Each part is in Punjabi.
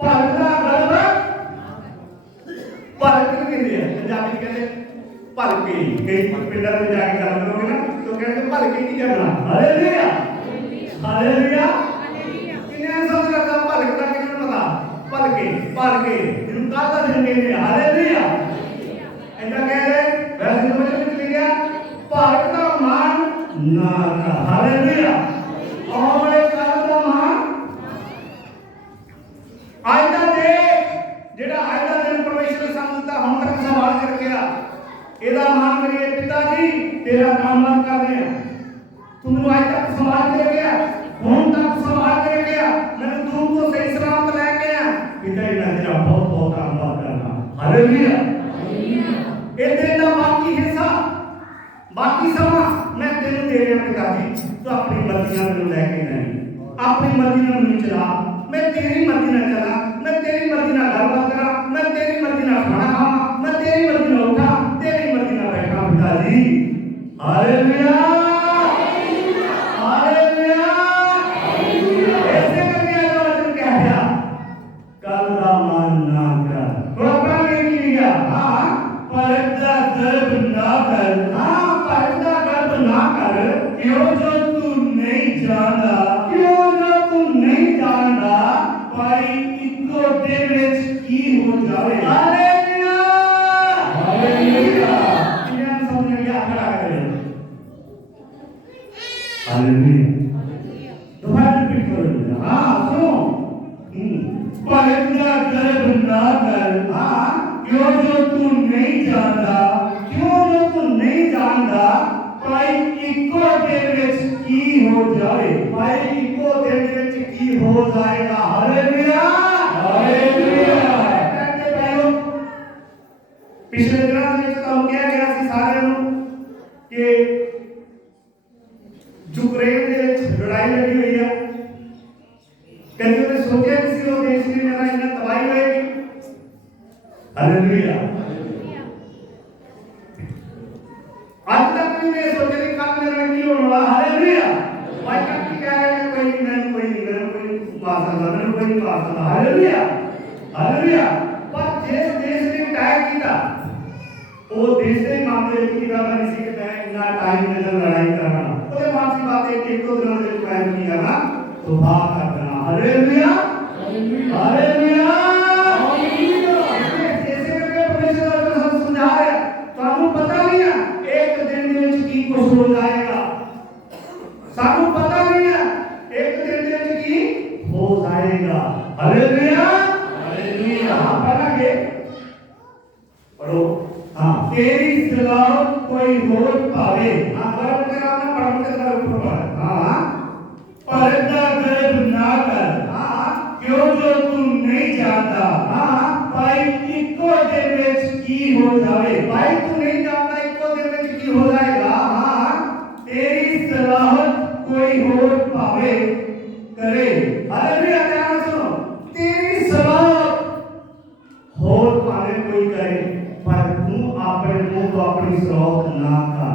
ਭਲਕ ਦਾ ਗਰਭ ਭਲਕ ਕਹਿੰਦੇ ਆ ਪੰਜਾਬੀ ਚ ਕਹਿੰਦੇ ਭਲਕੇ ਕਈ ਪਿੰਡਾਂ ਵਿੱਚ ਜਾ ਕੇ ਗੱਲ ਕਰੋਗੇ ਨਾ ਤਾਂ ਕਹਿੰਦੇ ਭਲਕੇ ਕੀ ਕਰਨਾ ਹਾਲੇਲੂਇਆ ਹਾਲੇਲੂਇਆ ਕਿੰਨੇ ਸਮਝ ਲੱਗਾ ਭਲਕ ਦਾ ਕਿਹਨੂੰ ਪਤਾ ਭਲਕੇ ਜਿਹਨੂੰ ਕੱਲ ਦਾ ਦਿਨ ਕਹਿੰਦੇ ਆ ਹਾਲੇਲੂਇਆ ਇੰਨਾ ਕਹਿੰਦੇ ਵੈਸੇ ਤਾਂ ਵਿੱਚ ਲਿਖਿਆ ਭਲਕ ਦਾ ਮਾਨ ਨਾ ਕਰ ਹਾਲੇਲੂਇਆ ਆਉਣੇ ਕੱਲ ਦਾ ਮਾਨ ਅੱਜ ਦਾ ਦੇ ਜਿਹੜਾ ਅੱਜ ਦਾ ਦਿਨ ਪਰਮੇਸ਼ਰ ਨੇ ਸਾਨੂੰ ਦਿੱਤਾ ਹੁਣ ਤੱਕ ਸੰਭਾਲ ਕੇ ਰੱਖਿਆ ਇਹਦਾ ਮਾਨ ਕਰੀਏ ਪਿਤਾ ਜੀ ਤੇਰਾ ਧੰਨਵਾਦ ਕਰਦੇ ਆ ਤੂੰ ਮੈਨੂੰ ਅੱਜ ਤੱਕ ਸੰਭਾਲ ਕੇ ਰੱਖਿਆ ਹੁਣ ਤੱਕ ਸੰਭਾਲ ਕੇ ਰੱਖਿਆ ਮੈਨੂੰ ਦੂਰ ਤੋਂ ਸਹੀ ਸਲਾਮਤ ਲੈ ਕੇ ਆ ਪਿਤਾ ਜੀ ਮੈਂ ਤੇਰਾ ਬਹੁਤ ਬਹੁਤ ਧੰਨਵਾਦ ਕਰਦਾ ਹਾਲੇਲੂਇਆ ਇਹ ਦਿਨ ਦਾ ਬਾਕੀ ਹਿੱਸਾ ਬਾਕੀ ਸਮਾਂ ਮੈਂ ਤੈਨੂੰ ਦੇ ਰਿਹਾ ਪਿਤਾ ਜੀ ਤੂੰ ਆਪਣੀ ਮਰਜ਼ੀ ਨਾਲ ਮੈਨੂੰ ਲੈ ਕੇ ਨਹੀਂ ਆਪਣੀ ਮਰਜ਼ੀ ਨਾਲ ਮੈਨੂੰ ਚਲਾ मैं तेरी मर्जी ना चला मैं तेरी मर्जी ना गलबात करा मैं तेरी मर्जी ना खाना खावा मैं तेरी मर्जी ना उठा तेरी मर्जी ना बैठा पिता जी हालेलुया हालेलुया ऐसे करके आज वचन कह दिया कल दा मान ना कर थोड़ा नहीं लिया हां पर्दा गर्भ ना कर हां पर्दा गर्भ ना कर क्यों जो तू नहीं जानता क्यों जो तू नहीं जानता भाई इको दे विच की हो जावे हालेलुया हालेलुया किन्ना समझ गया खड़ा करे हालेलुया दोबारा रिपीट करो हां सुनो पर्दा गर्भ ना कर हां क्यों जो तू नहीं जानता क्यों जो तू नहीं जानता भाई इको दे विच की हो जावे भाई इको दे विच की हो जाएगा हालेलुया हालेलुया कहते पहलो पिछले दिनों में तो क्या गया सी सारे ਨੂੰ कि यूक्रेन ਦੇ ਵਿੱਚ ਲੜਾਈ ਲੱਗੀ ਹੋਈ ਆ ਕਦੇ ਉਹਨੇ ਸੋਚਿਆ ਕਿਸੇ ਉਹ ਦੇਸ਼ ਦੀ ਮੇਰਾ ਇੰਨਾ ਤਬਾਹੀ ਹੋਏਗੀ ਹਾਲੇਲੁਇਆ ਅੱਜ ਤੱਕ ਵੀ ਮੈਂ ਸੋਚਿਆ ਕਿ ਕੱਲ ਮੇਰਾ ਕੀ ਹੋਣ ਵਾਲਾ ਹਾਲੇਲੁਇਆ ਅੱਜ ਤੱਕ ਕੀ ਕਹਿ ਰਿਹਾ ਕਿ ਕੋਈ ਨਹੀਂ ਮਾਰ ਸਕਦਾ ਮੈਨੂੰ ਕੋਈ ਨਹੀਂ ਮਾਰ ਸਕਦਾ ਹਾਲੇਲੁਇਆ ਹਾਲੇਲੁਇਆ ਪਰ ਜਿਸ ਦੇਸ਼ ਨੇ ਅਟੈਕ ਕੀਤਾ ਉਹ ਦੇਸ਼ ਦੇ ਮਾਮਲੇ ਵਿੱਚ ਕੀ ਗੱਲ ਨਹੀਂ ਸੀ ਕਿ ਮੈਂ ਇੰਨਾ ਟਾਈਮ ਨਜ਼ਰ ਲੜਾਈ ਕਰਨਾ ਉਹਦੇ ਮਨ ਦੀ ਬਾਤ ਹੈ ਕਿ ਇੱਕੋ ਦਿਨ ਦੇ ਵਿੱਚ ਮੈਂ ਕੀ ਕਰਨਾ ਸੁਭਾਅ ਕਰ ਦੇਣਾ ਹਾਲੇਲੁਇਆ ਹਾਲੇਲੁਇਆ ऐसे करके परमेश्वर आपको समझा रहा है ਤੁਹਾਨੂੰ ਪਤਾ ਨਹੀਂ ਹੈ ਇੱਕ ਦਿਨ ਦੇ ਵਿੱਚ ਕੀ ਕੁਝ ਹੋ ਜਾਏਗਾ ਸਾਨੂੰ ਪਤਾ ਨਹੀਂ ਹੈ ਇੱਕ ਦਿਨ ਦੇ ਵਿੱਚ ਕੀ हो जाएगा हालेलुया हालेलुया पढ़ेंगे पढ़ो हां तेरी सलाह कोई और पावे हां बराबर के नाम में पढ़ने का ऊपर पढ़ हां पर्दा गर्भ ना कर हां क्यों जो तू नहीं जानता हां भाई इको दिन में की हो जावे भाई तू नहीं जानता इको दिन में की हो जाएगा हां तेरी सलाह कोई और पावे करे हालेलुया ध्यान सुनो तेरी सलाह होर पावे कोई करे पर तू अपने मुंह को अपनी सलाह ना कर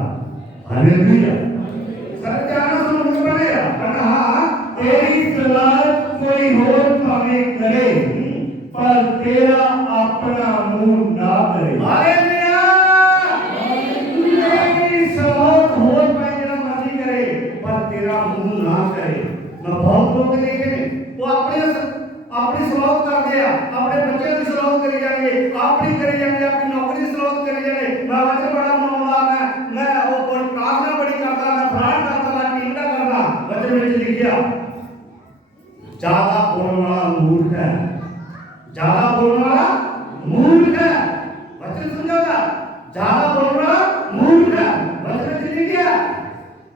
हालेलुया सर ध्यान सुनो मुझे पढ़ेगा पढ़ना हां तेरी सलाह कोई होर पावे करे पर तेरा अपना मुंह ना करे हालेलुया तेरी सलाह होर पावे जरा मर्जी करे पर तेरा मुंह ना करे मैं बहुत लोग देखे ने वो अपनी सलाह करते हैं अपने बच्चे की सलाह करी जाएंगे अपनी करी जाएंगे अपनी नौकरी सलाह करी जाएंगे मैं बच्चे बड़ा बनाऊंगा मैं वो प्रार्थना बड़ी करता मैं फलान करता मैं टीमड़ा करना बच्चे में लिख गया ज्यादा बोलने वाला मूर्ख है ज्यादा बोलने वाला मूर्ख है बच्चे समझोगा ज्यादा बोलने वाला मूर्ख है बच्चे में लिख गया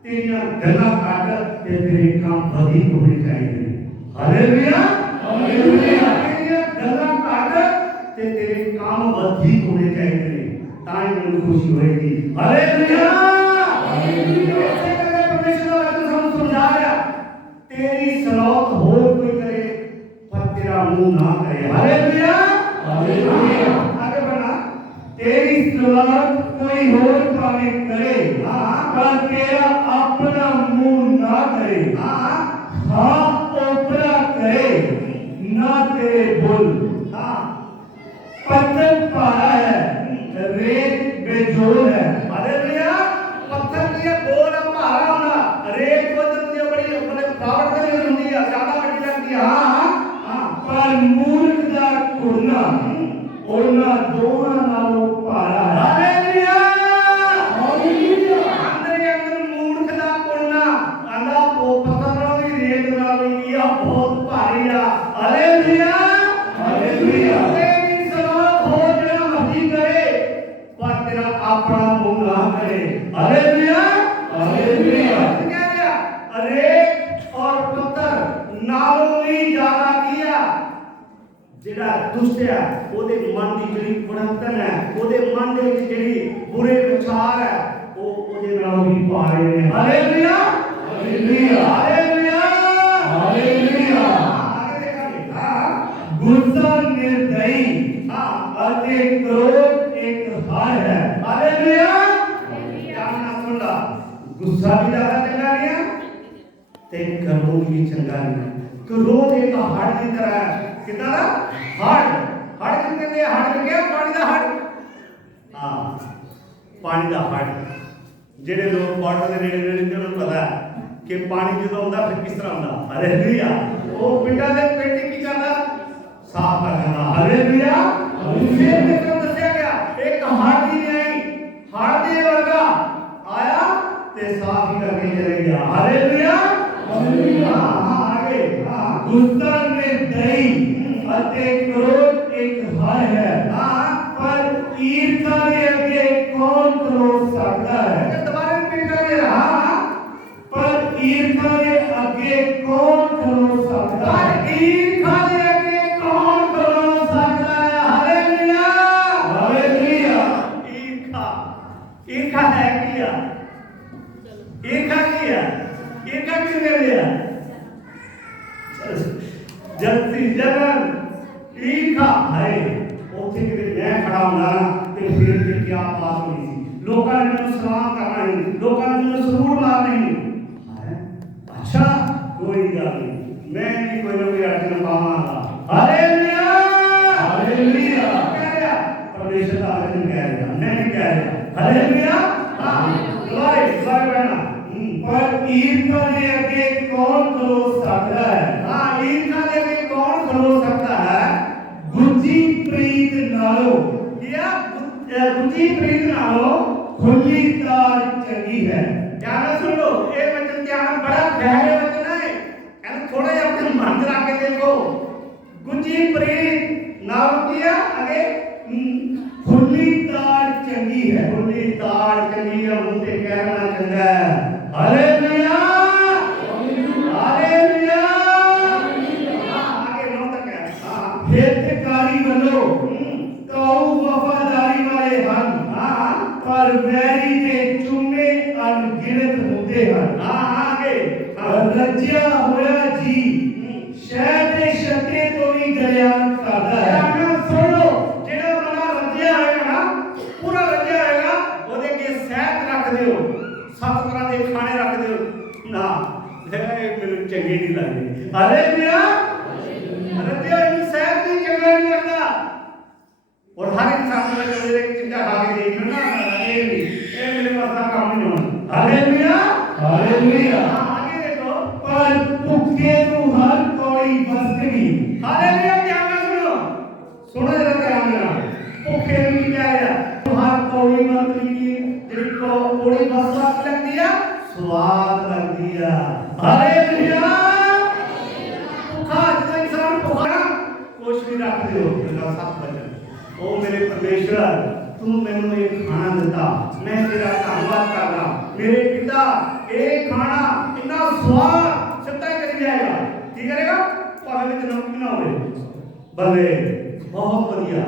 तेरियां गल्लां काट ते तेरे काम अधिक होने चाहिए हालेलुया हालेलुया तेरियां गल्लां काट ते तेरे काम अधिक होने चाहिए ताई मैनूं खुशी होएगी हालेलुया हालेलुया ऐसे करके परमेश्वर ने हम समझा रहा तेरी सलाह होर कोई करे पर तेरा मुंह ना करे हालेलुया हालेलुया आगे बढ़ना तेरी सलाह कोई होर पावे करे हां पर तेरा अपना मुंह ना करे हां हां ओपरा करे ना तेरे बोल थकावट तो नहीं होती है, ज्यादा वड्डी लगती है। हाँ पर मूर्ख दा घुरना ਉਹਨਾਂ ਦੋਵਾਂ ਨਾਲੋਂ ਭਾਰਾ ਹੈ। हालेलुया ਹਾਲੇਲੂया। अंदर ही अंदर मूर्ख दा कोड़ना आंदा पत्थरों की रेत नाल भी आ बहुत भारी आ। Hallelujah hallelujah. तेरी सलाह हो जेड़ा मर्जी करे पर तेरा अपना मुंह ना करे। Hallelujah hallelujah. क्या दिया रेत और पत्थर नालों भी ज्यादा किया ਜਿਹੜਾ ਦੁਸ਼ਟ ਹੈ ਉਹਦੇ ਮਨ ਦੀ ਜਿਹੜੀ ਕੁੜੰਤਨ ਹੈ ਉਹਦੇ ਮਨ ਦੇ ਵਿੱਚ ਜਿਹੜੀ ਬੁਰੇ ਵਿਚਾਰ ਹੈ ਉਹ ਉਹਦੇ ਨਾਲੋਂ ਵੀ ਭਾਰੇ ਨੇ। Hallelujah hallelujah. Hallelujah hallelujah. ਆਗੇ ਦੇਖਾਂਗੇ। ਹਾਂ ਗੁੱਸਾ ਨਿਰਦਈ ਅਤੇ ਕ੍ਰੋਧ ਇੱਕ ਹਾਰ ਹੈ। ਹਾਲੇਲੂਇਆ ਧਿਆਨ ਨਾਲ ਸੁਣ ਲਾ। ਗੁੱਸਾ ਵੀ ਜ਼ਿਆਦਾ ਚੰਗਾ ਨਹੀਂ ਹੈ ਤੇ ਕ੍ਰੋਧ ਵੀ ਚੰਗਾ ਨਹੀਂ ਹੈ। ਕ੍ਰੋਧ ਇੱਕ ਹੜ ਦੀ ਤਰ੍ਹਾਂ ਹੈ। ਕਿੱਦਾਂ ਦਾ ਹੜ ਕਿਹਨੂੰ ਕਹਿੰਦੇ ਆ? ਹੜ ਕਿਹਾ ਪਾਣੀ ਦਾ ਹੜ। ਹਾਂ ਪਾਣੀ ਦਾ ਹੜ। ਜਿਹੜੇ ਲੋਕ ਬਾਰਡਰ ਦੇ ਨੇੜੇ ਰਹਿੰਦੇ ਉਹਨਾਂ ਨੂੰ ਪਤਾ ਕਿ ਪਾਣੀ ਜਦੋਂ ਆਉਂਦਾ ਫਿਰ ਕਿਸ ਤਰ੍ਹਾਂ ਆਉਂਦਾ। ਹਾਲੇਲੂਇਆ ਉਹ ਪਿੰਡਾਂ ਦੇ ਪਿੰਡ ਕੀ ਕਰਦਾ ਸਾਫ਼ ਕਰ ਦਿੰਦਾ। ਹਾਲੇਲੂਇਆ ਫਿਰ ਮਿੱਤਰੋਂ ਦੱਸਿਆ ਗਿਆ ਇੱਕ ਹੜ ਦੀ ਨਹੀਂ ਹੜ ਦੇ ਵਰਗਾ ਆਇਆ ਤੇ ਸਾਫ਼ ਹੀ ਕਰਕੇ ਚਲੇ ਗਿਆ। Hallelujah hallelujah. ਆਗੇ ਗੁੱਸਾ ਨਿਰਦਈ ਅਤੇ ਕ੍ਰੋਧ ਇੱਕ ਹਾਰ ਹੈ। ਪਰ ਈਰਖਾ ਦੇ ਅੱਗੇ ਕੌਣ ਖਲੋ ਸਕਦਾ ਹੈ। ਦੁਬਾਰਾ ਰਿਪੀਟ ਕਰ ਰਿਹਾ ਪਰ ਈਰਖਾ ਦੇ ਅੱਗੇ ਕੌਣ ਖਲੋ ਸਕਦਾ ਹੈ। ਪਰ ਈਰਖਾ ਦੇ ਅੱਗੇ ਕੌਣ ਖਲੋ ਸਕਦਾ ਹੈ। Hallelujah hallelujah. ਈਰਖਾ ਹੈ ਕੀ ਆ? ਈਰਖਾ ਕੀ ਆ? ਈਰਖਾ ਕਿਉਂ ਕਹਿੰਦੇ ਆ? ਜਲਦੀ ਜਨਨ ਈਰਖਾ ਹੈ ਉੱਥੇ ਕਿਤੇ ਮੈਂ ਖੜਾ ਹੁੰਦਾ ਤੇ ਫਿਰ ਕਿ ਕੀ ਬਾਤ ਹੋਈ ਸੀ। ਲੋਕਾਂ ਨੇ ਮੈਨੂੰ ਸਲਾਮ ਕਰਨਾ ਨਹੀਂ, ਲੋਕਾਂ ਨੇ ਮੈਨੂੰ ਸਲੂਟ ਮਾਰਨਾ ਨਹੀਂ। ਅੱਛਾ ਕੋਈ ਗੱਲ ਨਹੀਂ ਮੈਂ ਵੀ ਕੋਈ ਨਾ ਕੋਈ ਅੜਚਨ ਪਾਵਾਂਗਾ। Hallelujah hallelujah. ਕਹਿ ਰਿਹਾ ਪਰਮੇਸ਼ਰ ਦਾ ਅਰਜਨ ਕਹਿ ਰਿਹਾ ਮੈਂ ਨਹੀਂ ਕਹਿ ਰਿਹਾ। ਹਾਲੇਲੂਇਆ ਗਲੋਰੀ ਬਹਿਣਾ। ਪਰ ਈਰਖਾ ਦੇ ਅੱਗੇ ਕੌਣ ਖਲੋ ਸਕਦਾ ਹੈ। ਹਾਂ ਈਰਖਾ ਦੇ ਅੱਗੇ ਕੌਣ ਖਲੋ ਸਕਦਾ ਹੈ। ਗੁੱਜੀ ਪ੍ਰੀਤ ਨਾਲੋਂ ਗੁੱਜੀ ਪ੍ਰੀਤ ਨਾਲੋਂ ਖੁੱਲੀ ਤਾਰ ਚੰਗੀ ਹੈ। ਧਿਆਨ ਨਾਲ ਸੁਣ ਲਓ ਇਹ ਵਚਨ ਧਿਆਨ ਬੜਾ ਗਹਿਰੇ ਵਚਨ ਹੈ। ਇਹਨੂੰ ਥੋੜਾ ਜਿਹਾ ਆਪਣੇ ਮਨ 'ਚ ਰੱਖ ਕੇ ਦੇਖੋ। ਗੁੱਜੀ ਪ੍ਰੀਤ ਨਾਲੋਂ ਕੀ ਆ ਅੱਗੇ ਖੁੱਲੀ ਤਾਰ ਚੰਗੀ ਹੈ। ਖੁੱਲੀ ਤਾਰ ਚੰਗੀ ਆ ਮੂੰਹ ਤੇ ਕਹਿਣਾ ਚੰਗਾ ਹੈ। ਹਾਲੇਲੂਇਆ ਹਾਲੇਲੂਇਆ ਆਗੇ ਨੋ ਤੱਕ ਹੈ। ਹਾਂ ਹਿਤਕਾਰੀ ਵੱਲੋਂ ਕਾਉ ਵਫਾਦਾਰੀ ਵਾਲੇ ਹਨ। ਪਰ ਵੈਰੀ ਦੇ ਚੁੰਮੇ ਅਣਗਿਣਤ ਹੁੰਦੇ ਹਨ। ਆਗੇ ਰੱਜਿਆ ਹੋਇਆ ਜੀ ਸ਼ਹਿਦ ਦੇ ਛੱਤੇ ਤੋਂ ਵੀ ਗਲਿਆਨ ਕਰਦਾ ਹੈ। ਸੁਣ ਲਓ ਜਿਹੜਾ ਬੰਦਾ ਰੱਜਿਆ ਹੋਏਗਾ ਨਾ ਪੂਰਾ ਰੱਜਿਆ ਹੋਏਗਾ ਉਹਦੇ ਅੱਗੇ ਸਹਿਤ ਰੱਖ ਦਿਓ 7 ਤਰ੍ਹਾਂ ਦੇ ਖਾਣੇ ਰੱਖ ਦਿਓ ਨਾ ਇਹ ਮੈਨੂੰ ਚੰਗੇ ਨਹੀਂ ਲੱਗਦੇ। ਹਾਲੇਲੂਇਆ ਰੱਜਿਆ ਇਹਨੂੰ ਸਹਿਤ ਵੀ ਚੰਗਾ ਨਹੀਂ ਲੱਗਦਾ। ਔਰ ਹਰ ਇਨਸਾਨ ਨੂੰ ਜਿਹੜੇ ਚਿੰਤਾ ਖਾ ਕੇ ਦੇਖ ਲੈਣਾ ਇਹ ਮੇਰੇ ਪਾਸ ਦਾ ਕੰਮ ਨਹੀਂ ਹੋਣਾ। Hallelujah hallelujah. ਆਗੇ ਦੇਖੋ ਪਰ ਭੁੱਖੇ ਨੂੰ ਹਰ ਕੋਈ ਵਸਤਗੀ। ਹਾਲੇਲੂਇਆ ਧਿਆਨ ਨਾਲ ਸੁਣੋ ਸੁਣੋ ਜਰਾ ਧਿਆਨ ਨਾਲ। ਭੁੱਖੇ ਨੂੰ ਕੀ ਕਹਿ ਰਿਹਾ ਹਰ ਕੌੜੀ ਮੰਤਰੀ ਕੀ ਜਿਹੜੀ ਕੌੜੀ ਵਸਾ ਕੀ ਲੱਗਦੀ ਆ ਸਵਾਦ ਲੱਗਦੀ ਆ। ਹਾਲੇਲੂਇਆ ਭੁੱਖਾ ਜਦੋਂ ਇਨਸਾਨ ਭੁੱਖਾ ਕੁਛ ਵੀ ਰੱਖ ਦਿਓ ਮੇਰਾ ਸੱਤ ਵਚਨ ਉਹ ਮੇਰੇ ਪਰਮੇਸ਼ਰ ਤੂੰ ਮੈਨੂੰ ਇਹ ਖਾਣਾ ਦਿੱਤਾ ਮੈਂ ਤੇਰਾ ਧੰਨਵਾਦ ਕਰਦਾ। ਮੇਰੇ ਪਿਤਾ ਇਹ ਖਾਣਾ ਇੰਨਾ ਸਵਾਦ ਸਿੱਧਾ ਕਰੀ ਜਾਏਗਾ। ਕੀ ਕਰੇਗਾ ਭਾਵੇਂ ਵਿੱਚ ਨਮਕ ਨਾ ਹੋਵੇ ਬੱਲੇ ਬਹੁਤ ਵਧੀਆ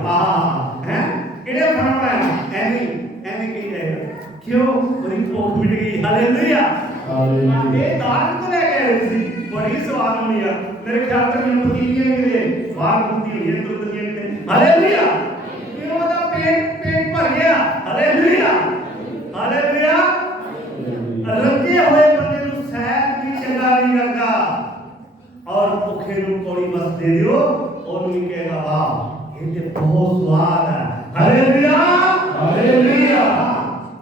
ਹੈ ਕਿਹੜੇ ਖਾਣਾ ਬਣਾਇਆ ਐਵੇਂ ਕਹੀ ਜਾਏਗਾ ਕਿਉਂ ਬੜੀ ਭੁੱਖ ਮਿਟ ਗਈ। ਹਾਲੇਲੂਇਆ ਇਹ ਦਾਲ ਤੋਂ ਲੈ ਕੇ ਆਏ ਸੀ ਬੜੀ ਸਵਾਦ ਹੋਣੀ ਆ। ਮੇਰੇ ਖਿਆਲ ਤੱਕ ਮੈਨੂੰ ਪਤੀਲੀਆਂ ਕਿਤੇ ਬਾਹਰ ਹੁੰਦੀ ਹੋਈ ਹੈ ਦੁੱਧ ਦੀਆਂ ਕਿਤੇ। ਹਾਲੇਲੂਇਆ ਉਹਦਾ ਪੇਟ ਭਰ ਗਿਆ। ਹਾਲੇਲੂਇਆ ਹਾਲੇਲੂਇਆ ਰੱਜੇ ਹੋਏ ਬੰਦੇ ਨੂੰ ਸਹਿਤ ਵੀ ਚੰਗਾ ਨਹੀਂ ਲੱਗਦਾ ਔਰ ਭੁੱਖੇ ਨੂੰ ਕੌੜੀ ਮਸ ਦੇ ਦਿਓ ਉਹਨੂੰ ਵੀ ਕਹੇਗਾ ਵਾਹ ਇਹ ਤੇ ਬਹੁਤ ਸਵਾਦ ਹੈ। Hallelujah hallelujah.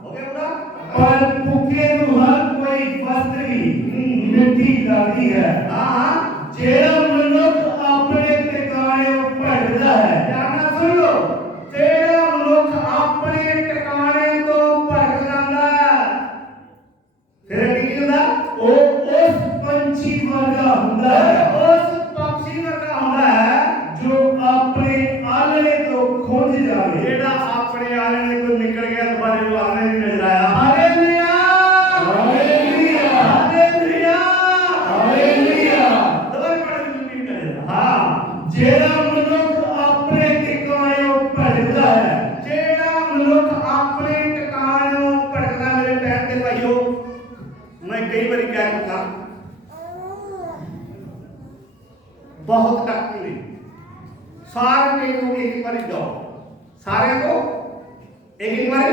ਹੋ ਗਿਆ ਪੂਰਾ। ਪਰ ਭੁੱਖੇ ਨੂੰ ਹਰ ਕੋਈ ਵਸਤਰੀ ਮਿੱਟੀ अच्छी लगती है। हाँ जेड़ा मनुख अपने ठिकाने भटकदा है, ध्यान नाल सुन लो, जेड़ा मनुख अपने ठिकाने तो भटक जांदा है, फिर की ਹੁੰਦਾ वो उस पंछी वर्गा हुंदा है उस पक्षी वर्गा ਹੁੰਦਾ है जो अपने आलणे तो खोज जावे। ਜਿਹੜਾ ਆਪਣੇ ਆਲਣੇ ਤੋਂ ਨਿਕਲ ਗਿਆ ਦੁਬਾਰੇ ਉਹ ਆਲਣੇ ਨਹੀਂ ਨਜ਼ਰ ਆਇਆ। Hallelujah, hallelujah, hallelujah hallelujah. ਦੁਬਾਰੇ ਪੜ੍ਹ ਕੇ ਨਹੀਂ ਕਰੇ। ਹਾਂ जेड़ा मनुख अपने ठिकाने भटकदा है, ਜਿਹੜਾ ਮਨੁੱਖ ਆਪਣੇ ਟਿਕਾਣੋਂ ਭਟਕਦਾ, ਮੇਰੇ ਪੈਰ ਤੇ ਭਾਈਓ मैं कई बार कह चुका, बहुत डॉक्टर ने सारे को एक बार जाओ, सारे को एक बार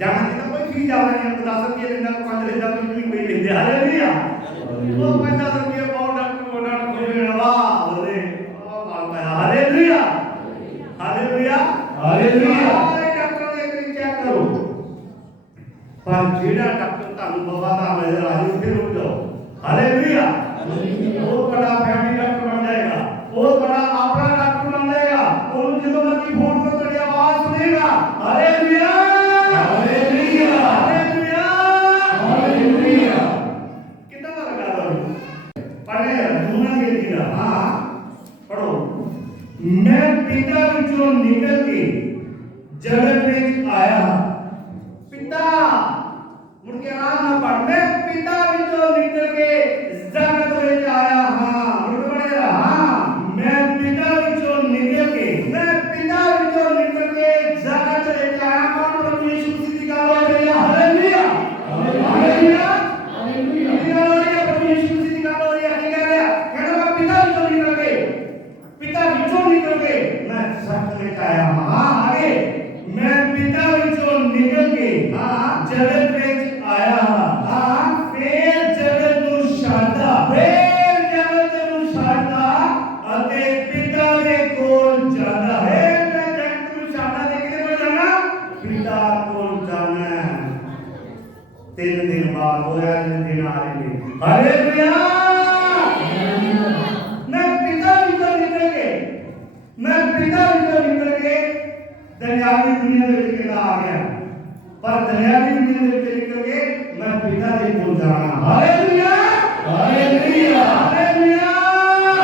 जाना चाहिए। कोई फीस ज्यादा नहीं, 10 रुपये लेना, 5 लेना, कोई लेते। हालेलुया, वो 50 रुपये पाओ डॉक्टर कोई लेना। अरे हालेलुया, हालेलुया, हालेलुया। डॉक्टर ने एक चेक करो, पर जेड़ा डॉक्टर ਤੁਹਾਨੂੰ ਬਾਬਾ ਦਾ ਨਜ਼ਰ ਆ ਜਾਏ ਫਿਰ ਉੱਠ ਜਾਓ। हालेलुया, बहुत बड़ा फैमिली डॉक्टर बन जाएगा, बहुत बड़ा अपना डॉक्टर बन जाएगा। और ਜਦੋਂ ਮਰਜ਼ੀ ਫੋਨ ਤੋਂ ਤੁਹਾਡੀ ਆਵਾਜ਼ ਸੁਣੇਗਾ। Hallelujah, hallelujah, hallelujah, hallelujah. कितना लगा ਤੁਹਾਨੂੰ ਪੜ੍ਹੇ ਜੁਨਾ ਬੇਟੀ ਦਾ। ਹਾਂ ਪੜੋ। मैं पिता विचों निकल के जगत में आया, पिता मुड़ के आराम ना पढ़, मैं पिता विचों निकल के जगत में आया। हाँ मुड़ के पढ़ेगा। हाँ मैं पिता विचों निकल के, मैं पिता विचों निकल के जगत में आया। कौन प्रभु यीशु मसीह की गाल हो रही है? Hallelujah, hallelujah, hallelujah. की गाल हो रही है? प्रभु यीशु मसीह की गाल हो रही है। क्या कह रहा है? कहता मैं पिता विचों निकल के, पिता विचों निकल के मैं जगत में आया। हाँ आगे, मैं पिता विचों निकल के हाँ जगत में आया। हाँ फिर जगत नूं छड्डदा, फिर जगत नूं छड्डदा अते पिता दे कोल जांदा है। फिर मैं जगत नूं छड्डदा ते किते कोल जाना? पिता कोल जाना। 3 दिन बाद होया, 3 दिन आ रहे ने। हालेलुया, मैं पिता विचों निकल के, मैं पिता विचों निकल के दुनियावी दुनिया ਦੇ ਵਿੱਚ ਕਿਹਦਾ ਆ ਗਿਆ, ਪਰ ਦੁनियावी दुनिया ਦੇ ਵਿੱਚ ਨਿਕਲ ਕੇ मैं पिता ਦੇ ਕੋਲ ਜਾਣਾ। Hallelujah, hallelujah, hallelujah,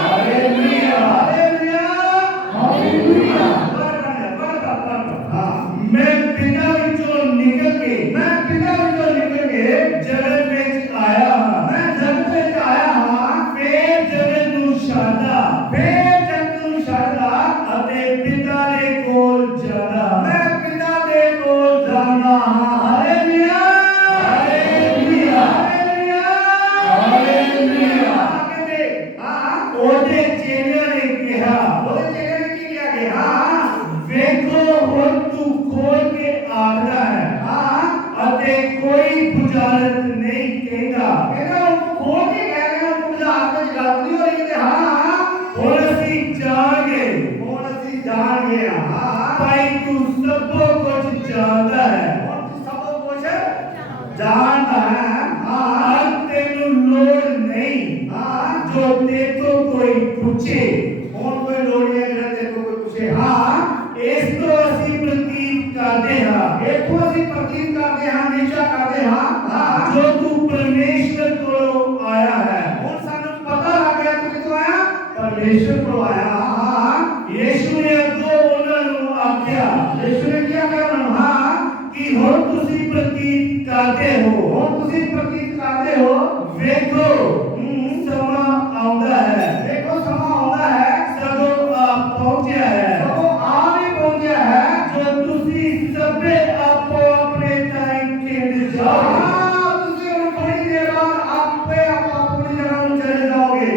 hallelujah, hallelujah, hallelujah. हाँ मैं पिता विचों निकल के, मैं पिता विचों निकल के जगत में आया। मैं जगत ਵਿੱਚ आया ਹਾਂ। फिर जगत नूं छड्डदा, फिर जगत ਨੂੰ ਛੱਡਦਾ अते पिता दे कोल जांदा। मैं पिता ਦੇ ਕੋਲ ਜਾਣਾ ਹਾਂ। Hallelujah, hallelujah, hallelujah, hallelujah. आगे देख। हाँ ओदे चेलियां ने कहा, ਉਹਦੇ ਚੇਲੇ ਨੇ ਕੀ ਕਿਹਾ ਕਿ ਹਾਂ वेखो हुण तू खोल के आखदा है, हाँ अते कोई बुझारत नहीं कहंदा। ਕਹਿੰਦਾ ਉਹ ਖੋਲ ਕੇ ਕਹਿ ਰਿਹਾ ਉਹ ਬੁਝਾਰਤ ਵਿੱਚ ਗੱਲ ਨਹੀਂ ਹੋ ਰਹੀ। ਤੇ ਹਾਂ हुण असीं जाण गए ਹੁਣ ਅਸੀਂ ਜਾਣ ਗਏ ਹਾਂ। ਹਾਂ भाई तू सबो कुछ जानदा है, ਹੁਣ ਤੂੰ ਸਭ ਕੁਝ ਜਾਣਦਾ ਹੈ। ਹਾਂ अब तेनू लोड़ नहीं ਹਾਂ जो देखो कोई पूछे। ਹੁਣ ਕੋਈ ਲੋੜ ਨਹੀਂ ਹੈ ਜਿਹੜਾ ਤੇਰੇ ਕੋਲ ਕੋਈ ਪੁੱਛੇ। ਹਾਂ इस तो असीं प्रतीत करदे हां ਇੱਥੋਂ ਅਸੀਂ ਪ੍ਰਤੀਤ ਕਰਦੇ ਹਾਂ, ਨਿਸ਼ਚਾ ਕਰਦੇ ਹਾਂ। ਹਾਂ जो तू परमेश्वर कोलों आया है। ਹੁਣ ਸਾਨੂੰ ਪਤਾ ਲੱਗ ਗਿਆ ਤੂੰ ਕਿੱਥੋਂ ਆਇਆ? ਪਰਮੇਸ਼ਰ ਕੋਲੋਂ ਆਇਆ। ਹਾਂ यीशु ने अगों उन्हां नूं आख्या ਯਿਸੂ ਨੇ ਕੀ ਕਿਹਾ ਉਹਨਾਂ ਨੂੰ? ਹਾਂ कि हुण तुसीं प्रतीत करदे हो, ਹੁਣ ਤੁਸੀਂ ਪ੍ਰਤੀਤ ਕਰਦੇ ਹੋ। वेखो समा आउंदा है, ਦੇਖੋ ਸਮਾਂ ਆਉਂਦਾ ਹੈ, सगों आ पहुंचा है, ਸਗੋਂ ਆ ਵੀ ਪਹੁੰਚਿਆ ਹੈ। जो तुसीं सबे आपो अपने ताईं खिंड जाओ। ਹਾਂ ਤੁਸੀਂ ਹੁਣ ਥੋੜੀ ਦੇਰ ਬਾਅਦ ਆਪੇ ਆਪ ਆਪਣੀ ਜਗ੍ਹਾ ਨੂੰ ਚਲੇ ਜਾਓਗੇ।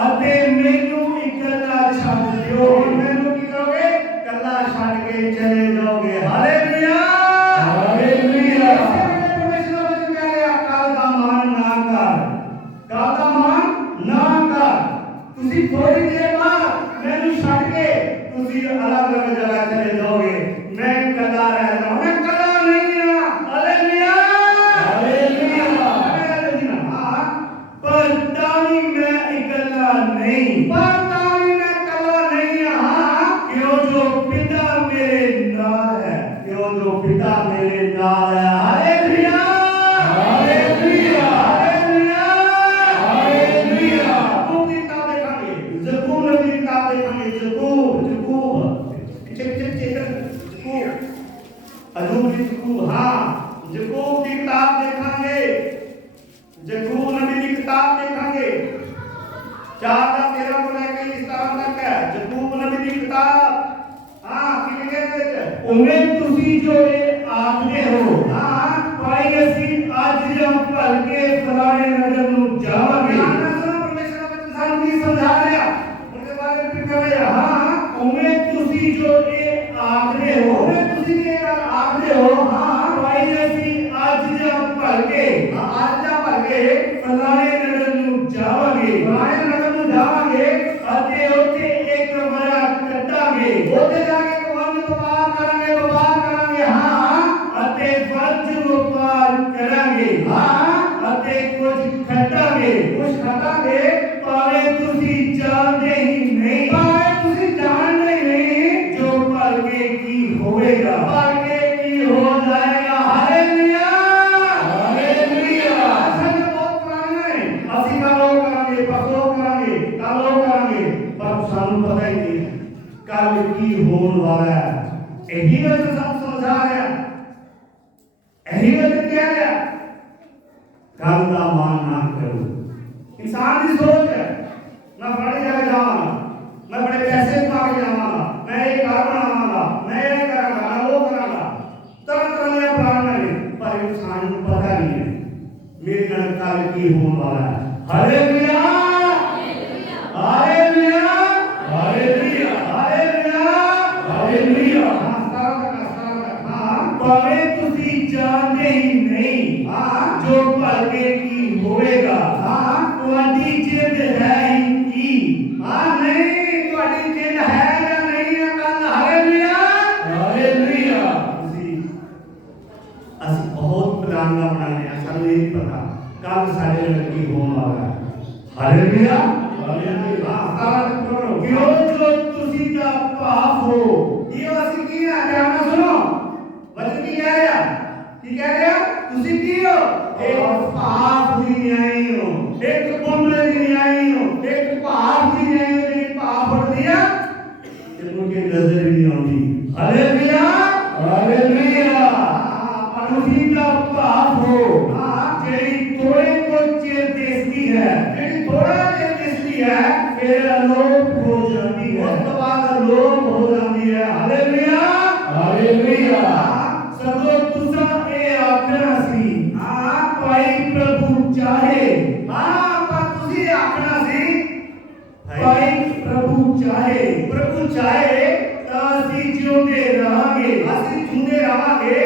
अते मैनू इकल्ला छड्ड दिओ। ਹੁਣ ਮੈਨੂੰ ਕੀ ਕਰੋਗੇ? ਕੱਲਾ ਛੱਡ ਕੇ ਚਲੇ ਜਾਓਗੇ। Hallelujah, hallelujah. ਪਰਮੇਸ਼ਰ ਨੇ ਕਹਿ ਰਿਹਾ ਕੱਲ ਦਾ ਮਾਨ ਨਾ ਕਰ, ਕੱਲ ਦਾ ਮਾਨ ਨਾ ਕਰ। ਤੁਸੀਂ ਥੋੜੀ ਦੇਰ ਬਾਅਦ ਮੈਨੂੰ ਛੱਡ ਕੇ ਤੁਸੀਂ ਅਲੱਗ-ਅਲੱਗ ਜਗ੍ਹਾ ਚਲੇ ਜਾਓਗੇ। ਮੈਂ ਕੱਲਾ ਰਹਿ ਜਾਵਾਂ, ਮੈਂ ਕੱਲਾ ਨਹੀਂ ਹਾਂ। Hallelujah, hallelujah. ਹਾਲੇਲੂਇਆ। ਹਾਂ पर नहीं, पर ताली मैं कला नहीं हाँ, क्यों जो पिता मेरे नाल है। क्यों जो पिता मेरे नाल है। Hallelujah hallelujah, hallelujah hallelujah. जकूब की किताब देखेंगे, जकूब नबी की किताब देखेंगे। जकूब जकूब पीछे पीछे जकूब अजूब की जकूब हाँ जकूब की किताब देखेंगे। जकूब नबी की किताब देखेंगे 4:13 को लेकर इस तरह तक है। जकूब नबी की किताब हाँ की लिखे ਵਿੱਚ उन्हें तुसी जो ये आखदे हो, हाँ भाई असी अज जब भर के फलाने नगर नू जावांगे। परमेश्वर ने ਸਾਨੂੰ ਕੀ ਸਮਝਾ ਰਿਹਾ ਉਹਦੇ ਬਾਰੇ ਵਿੱਚ ਕਰ ਰਿਹਾ हाँ उन्हें तुसी जो ये आखदे हो, ਉਹਨੇ ਤੁਸੀਂ ਇਹ ਗੱਲ ਆਖਦੇ ਹੋ हाँ भाई असी अज जब भर के ਅੱਜ ਦਾ ਭਰ ਕੇ फलाने नगर नू जावांगे ਪੁਰਾਣੇ ਨਗਰ ਨੂੰ ਜਾਵਾਂਗੇ ਅਤੇ ਉੱਥੇ ਇੱਕ ਵਰਾ ਕੱਟਾਂਗੇ ਉੱਥੇ ਜਾ ਕੇ ਵੰਜ ਵਪਾਰ ਕਰਾਂਗੇ हाँ ਅਤੇ ਵੰਜ ਵਪਾਰ ਕਰਾਂਗੇ हाँ ਅਤੇ ਕੁਝ ਖੱਟਾਂਗੇ। ਕੁਝ ਖਾਵਾਂਗੇ ਭਾਵੇਂ ਤੁਸੀਂ ਜਾਣਦੇ ਹੀ ਨਹੀਂ ਭਾਵੇਂ ਤੁਸੀਂ ਜਾਣਦੇ ਨਹੀਂ ਜੋ ਭਰ ਕੇ ਕੀ ਹੋਵੇਗਾ। ਭਰ ਕੇ ਕੀ ਹੋ ਜਾਏਗਾ। Hallelujah hallelujah. ਸਾਡੇ ਬਹੁਤ ਪੁਰਾਣੇ ਨੇ ਅਸੀਂ ਕੱਲ੍ਹ ਕਰਾਂਗੇ ਪਰਸੋਂ ਕਰਾਂਗੇ ਕੱਲ੍ਹ ਕਰਾਂਗੇ ਪਰ ਸਾਨੂੰ ਪਤਾ ਹੀ ਨਹੀਂ ਕੱਲ ਕੀ ਹੋਣ ਵਾਲਾ ਹੈ। ਇਹੀ ਵਜ੍ਹਾ ਸਾਨੂੰ ਸਮਝਾ ਰਿਹਾ ਇਹੀ ਵਜ੍ਹਾ ਕਹਿ ਰਿਹਾ ਕੱਲ ਦਾ ਮਾਨ ਨਾ ਕਰੋ। इंसान की सोच है मैं बड़ी जगह जाऊंगा मैं बड़े पैसे कमा के जाऊंगा मैं ये घर बनाऊंगा मैं ये करूंगा मैं वो करूंगा तरह तरह के प्लान बने पर इंसान को पता नहीं है मेरे घर कल की होने वाला है। Hallelujah hallelujah hallelujah, hallelujah hallelujah. हाँ ਭਾਵੇਂ ਤੁਸੀਂ ਜਾਣਦੇ ਹੀ ਨਹੀਂ हाँ ਜੋ ਭਰ ਕੇ ਕੀ ਹੋਵੇਗਾ। हाँ ਤੁਹਾਡੀ ਜਿੱਦ ਹੈ ਹੀ ਕੀ। हाँ नहीं ਤੁਹਾਡੀ ਜਿੰਦ ਹੈ ਜਾਂ ਨਹੀਂ ਹੈ ਕੱਲ। ਹਾਲੇਲੁਇਆ ਹਾਲੇਲੂਇਆ। ਅਸੀਂ ਬਹੁਤ ਪਲਾਨ ਬਣਾਉਂਦੇ ਹਾਂ ਸਾਨੂੰ ਇਹ ਨਹੀਂ ਪਤਾ ਕੱਲ ਸਾਡੇ ਨਾਲ ਕੀ ਹੋਣ ਵਾਲਾ ਹੈ। Hallelujah hallelujah. ਹਾਂ ਸਾਰਾ ਕਰੋ ਕਿਉਂ ਜੋ ਤੁਸੀਂ ਦਾ ਭਾਵ ਹੋ ਇਹ ਅਸੀਂ ਕੀ ਆ ਧਿਆਨ ਸੁਣੋ ਵਚਨ ਕੀ ਕਹਿ ਰਿਹਾ ਕੀ ਕਹਿ ਰਿਹਾ ਤੁਸੀਂ ਕੀ ਹੋ ਇੱਕ ਭਾਵ ਦੀ ਨਿਆਈ ਹੋ ਇੱਕ ਬੰਬਲੇ ਦੀ ਨਿਆਈ ਹੋ ਇੱਕ ਭਾਵ ਦੀ ਨਿਆਈ ਹੋ ਜਿਹੜੀ ਭਾਵ ਫੜਦੀ ਆ ਤੇ ਮੁੜ ਕੇ ਨਜ਼ਰ ਵੀ ਨਹੀਂ ਆਉਂਦੀ। Hallelujah hallelujah. ਤੁਸੀਂ ਦਾ ਭਾਵ ਹੋ ਹਾਂ ਜਿਹੜੀ ਥੋੜੇ ਕੁ ਚਿਰ ਦਿਸਦੀ ਹੈ ਜਿਹੜੀ ਥੋੜਾ ਜਿਹਾ ਦਿਸਦੀ ਹੈ ਫਿਰ ਅਲੋਪ ਹੋ ਜਾਂਦੀ ਉਸ ਹੈ। ਤੋਂ ਬਾਅਦ ਲੋਪ ਹੋ ਜਾਂਦੀ ਹੈ। Hallelujah hallelujah. ਸਗੋਂ ਤੁਸਾਂ ਇਹ ਆਖਣਾ ਸੀ ਹਾਂ ਭਾਈ ਪ੍ਰਭੂ ਚਾਹੇ ਹਾਂ ਪਰ ਤੁਸੀਂ ਆਖਣਾ ਸੀ ਭਾਈ ਪ੍ਰਭੂ ਚਾਹੇ ਪ੍ਰਭੂ ਚਾਹੇ ਤਾਂ ਅਸੀਂ ਜਿਉਂਦੇ ਰਹਾਂਗੇ ਅਸੀਂ ਜਿਉਂਦੇ ਰਹਾਂਗੇ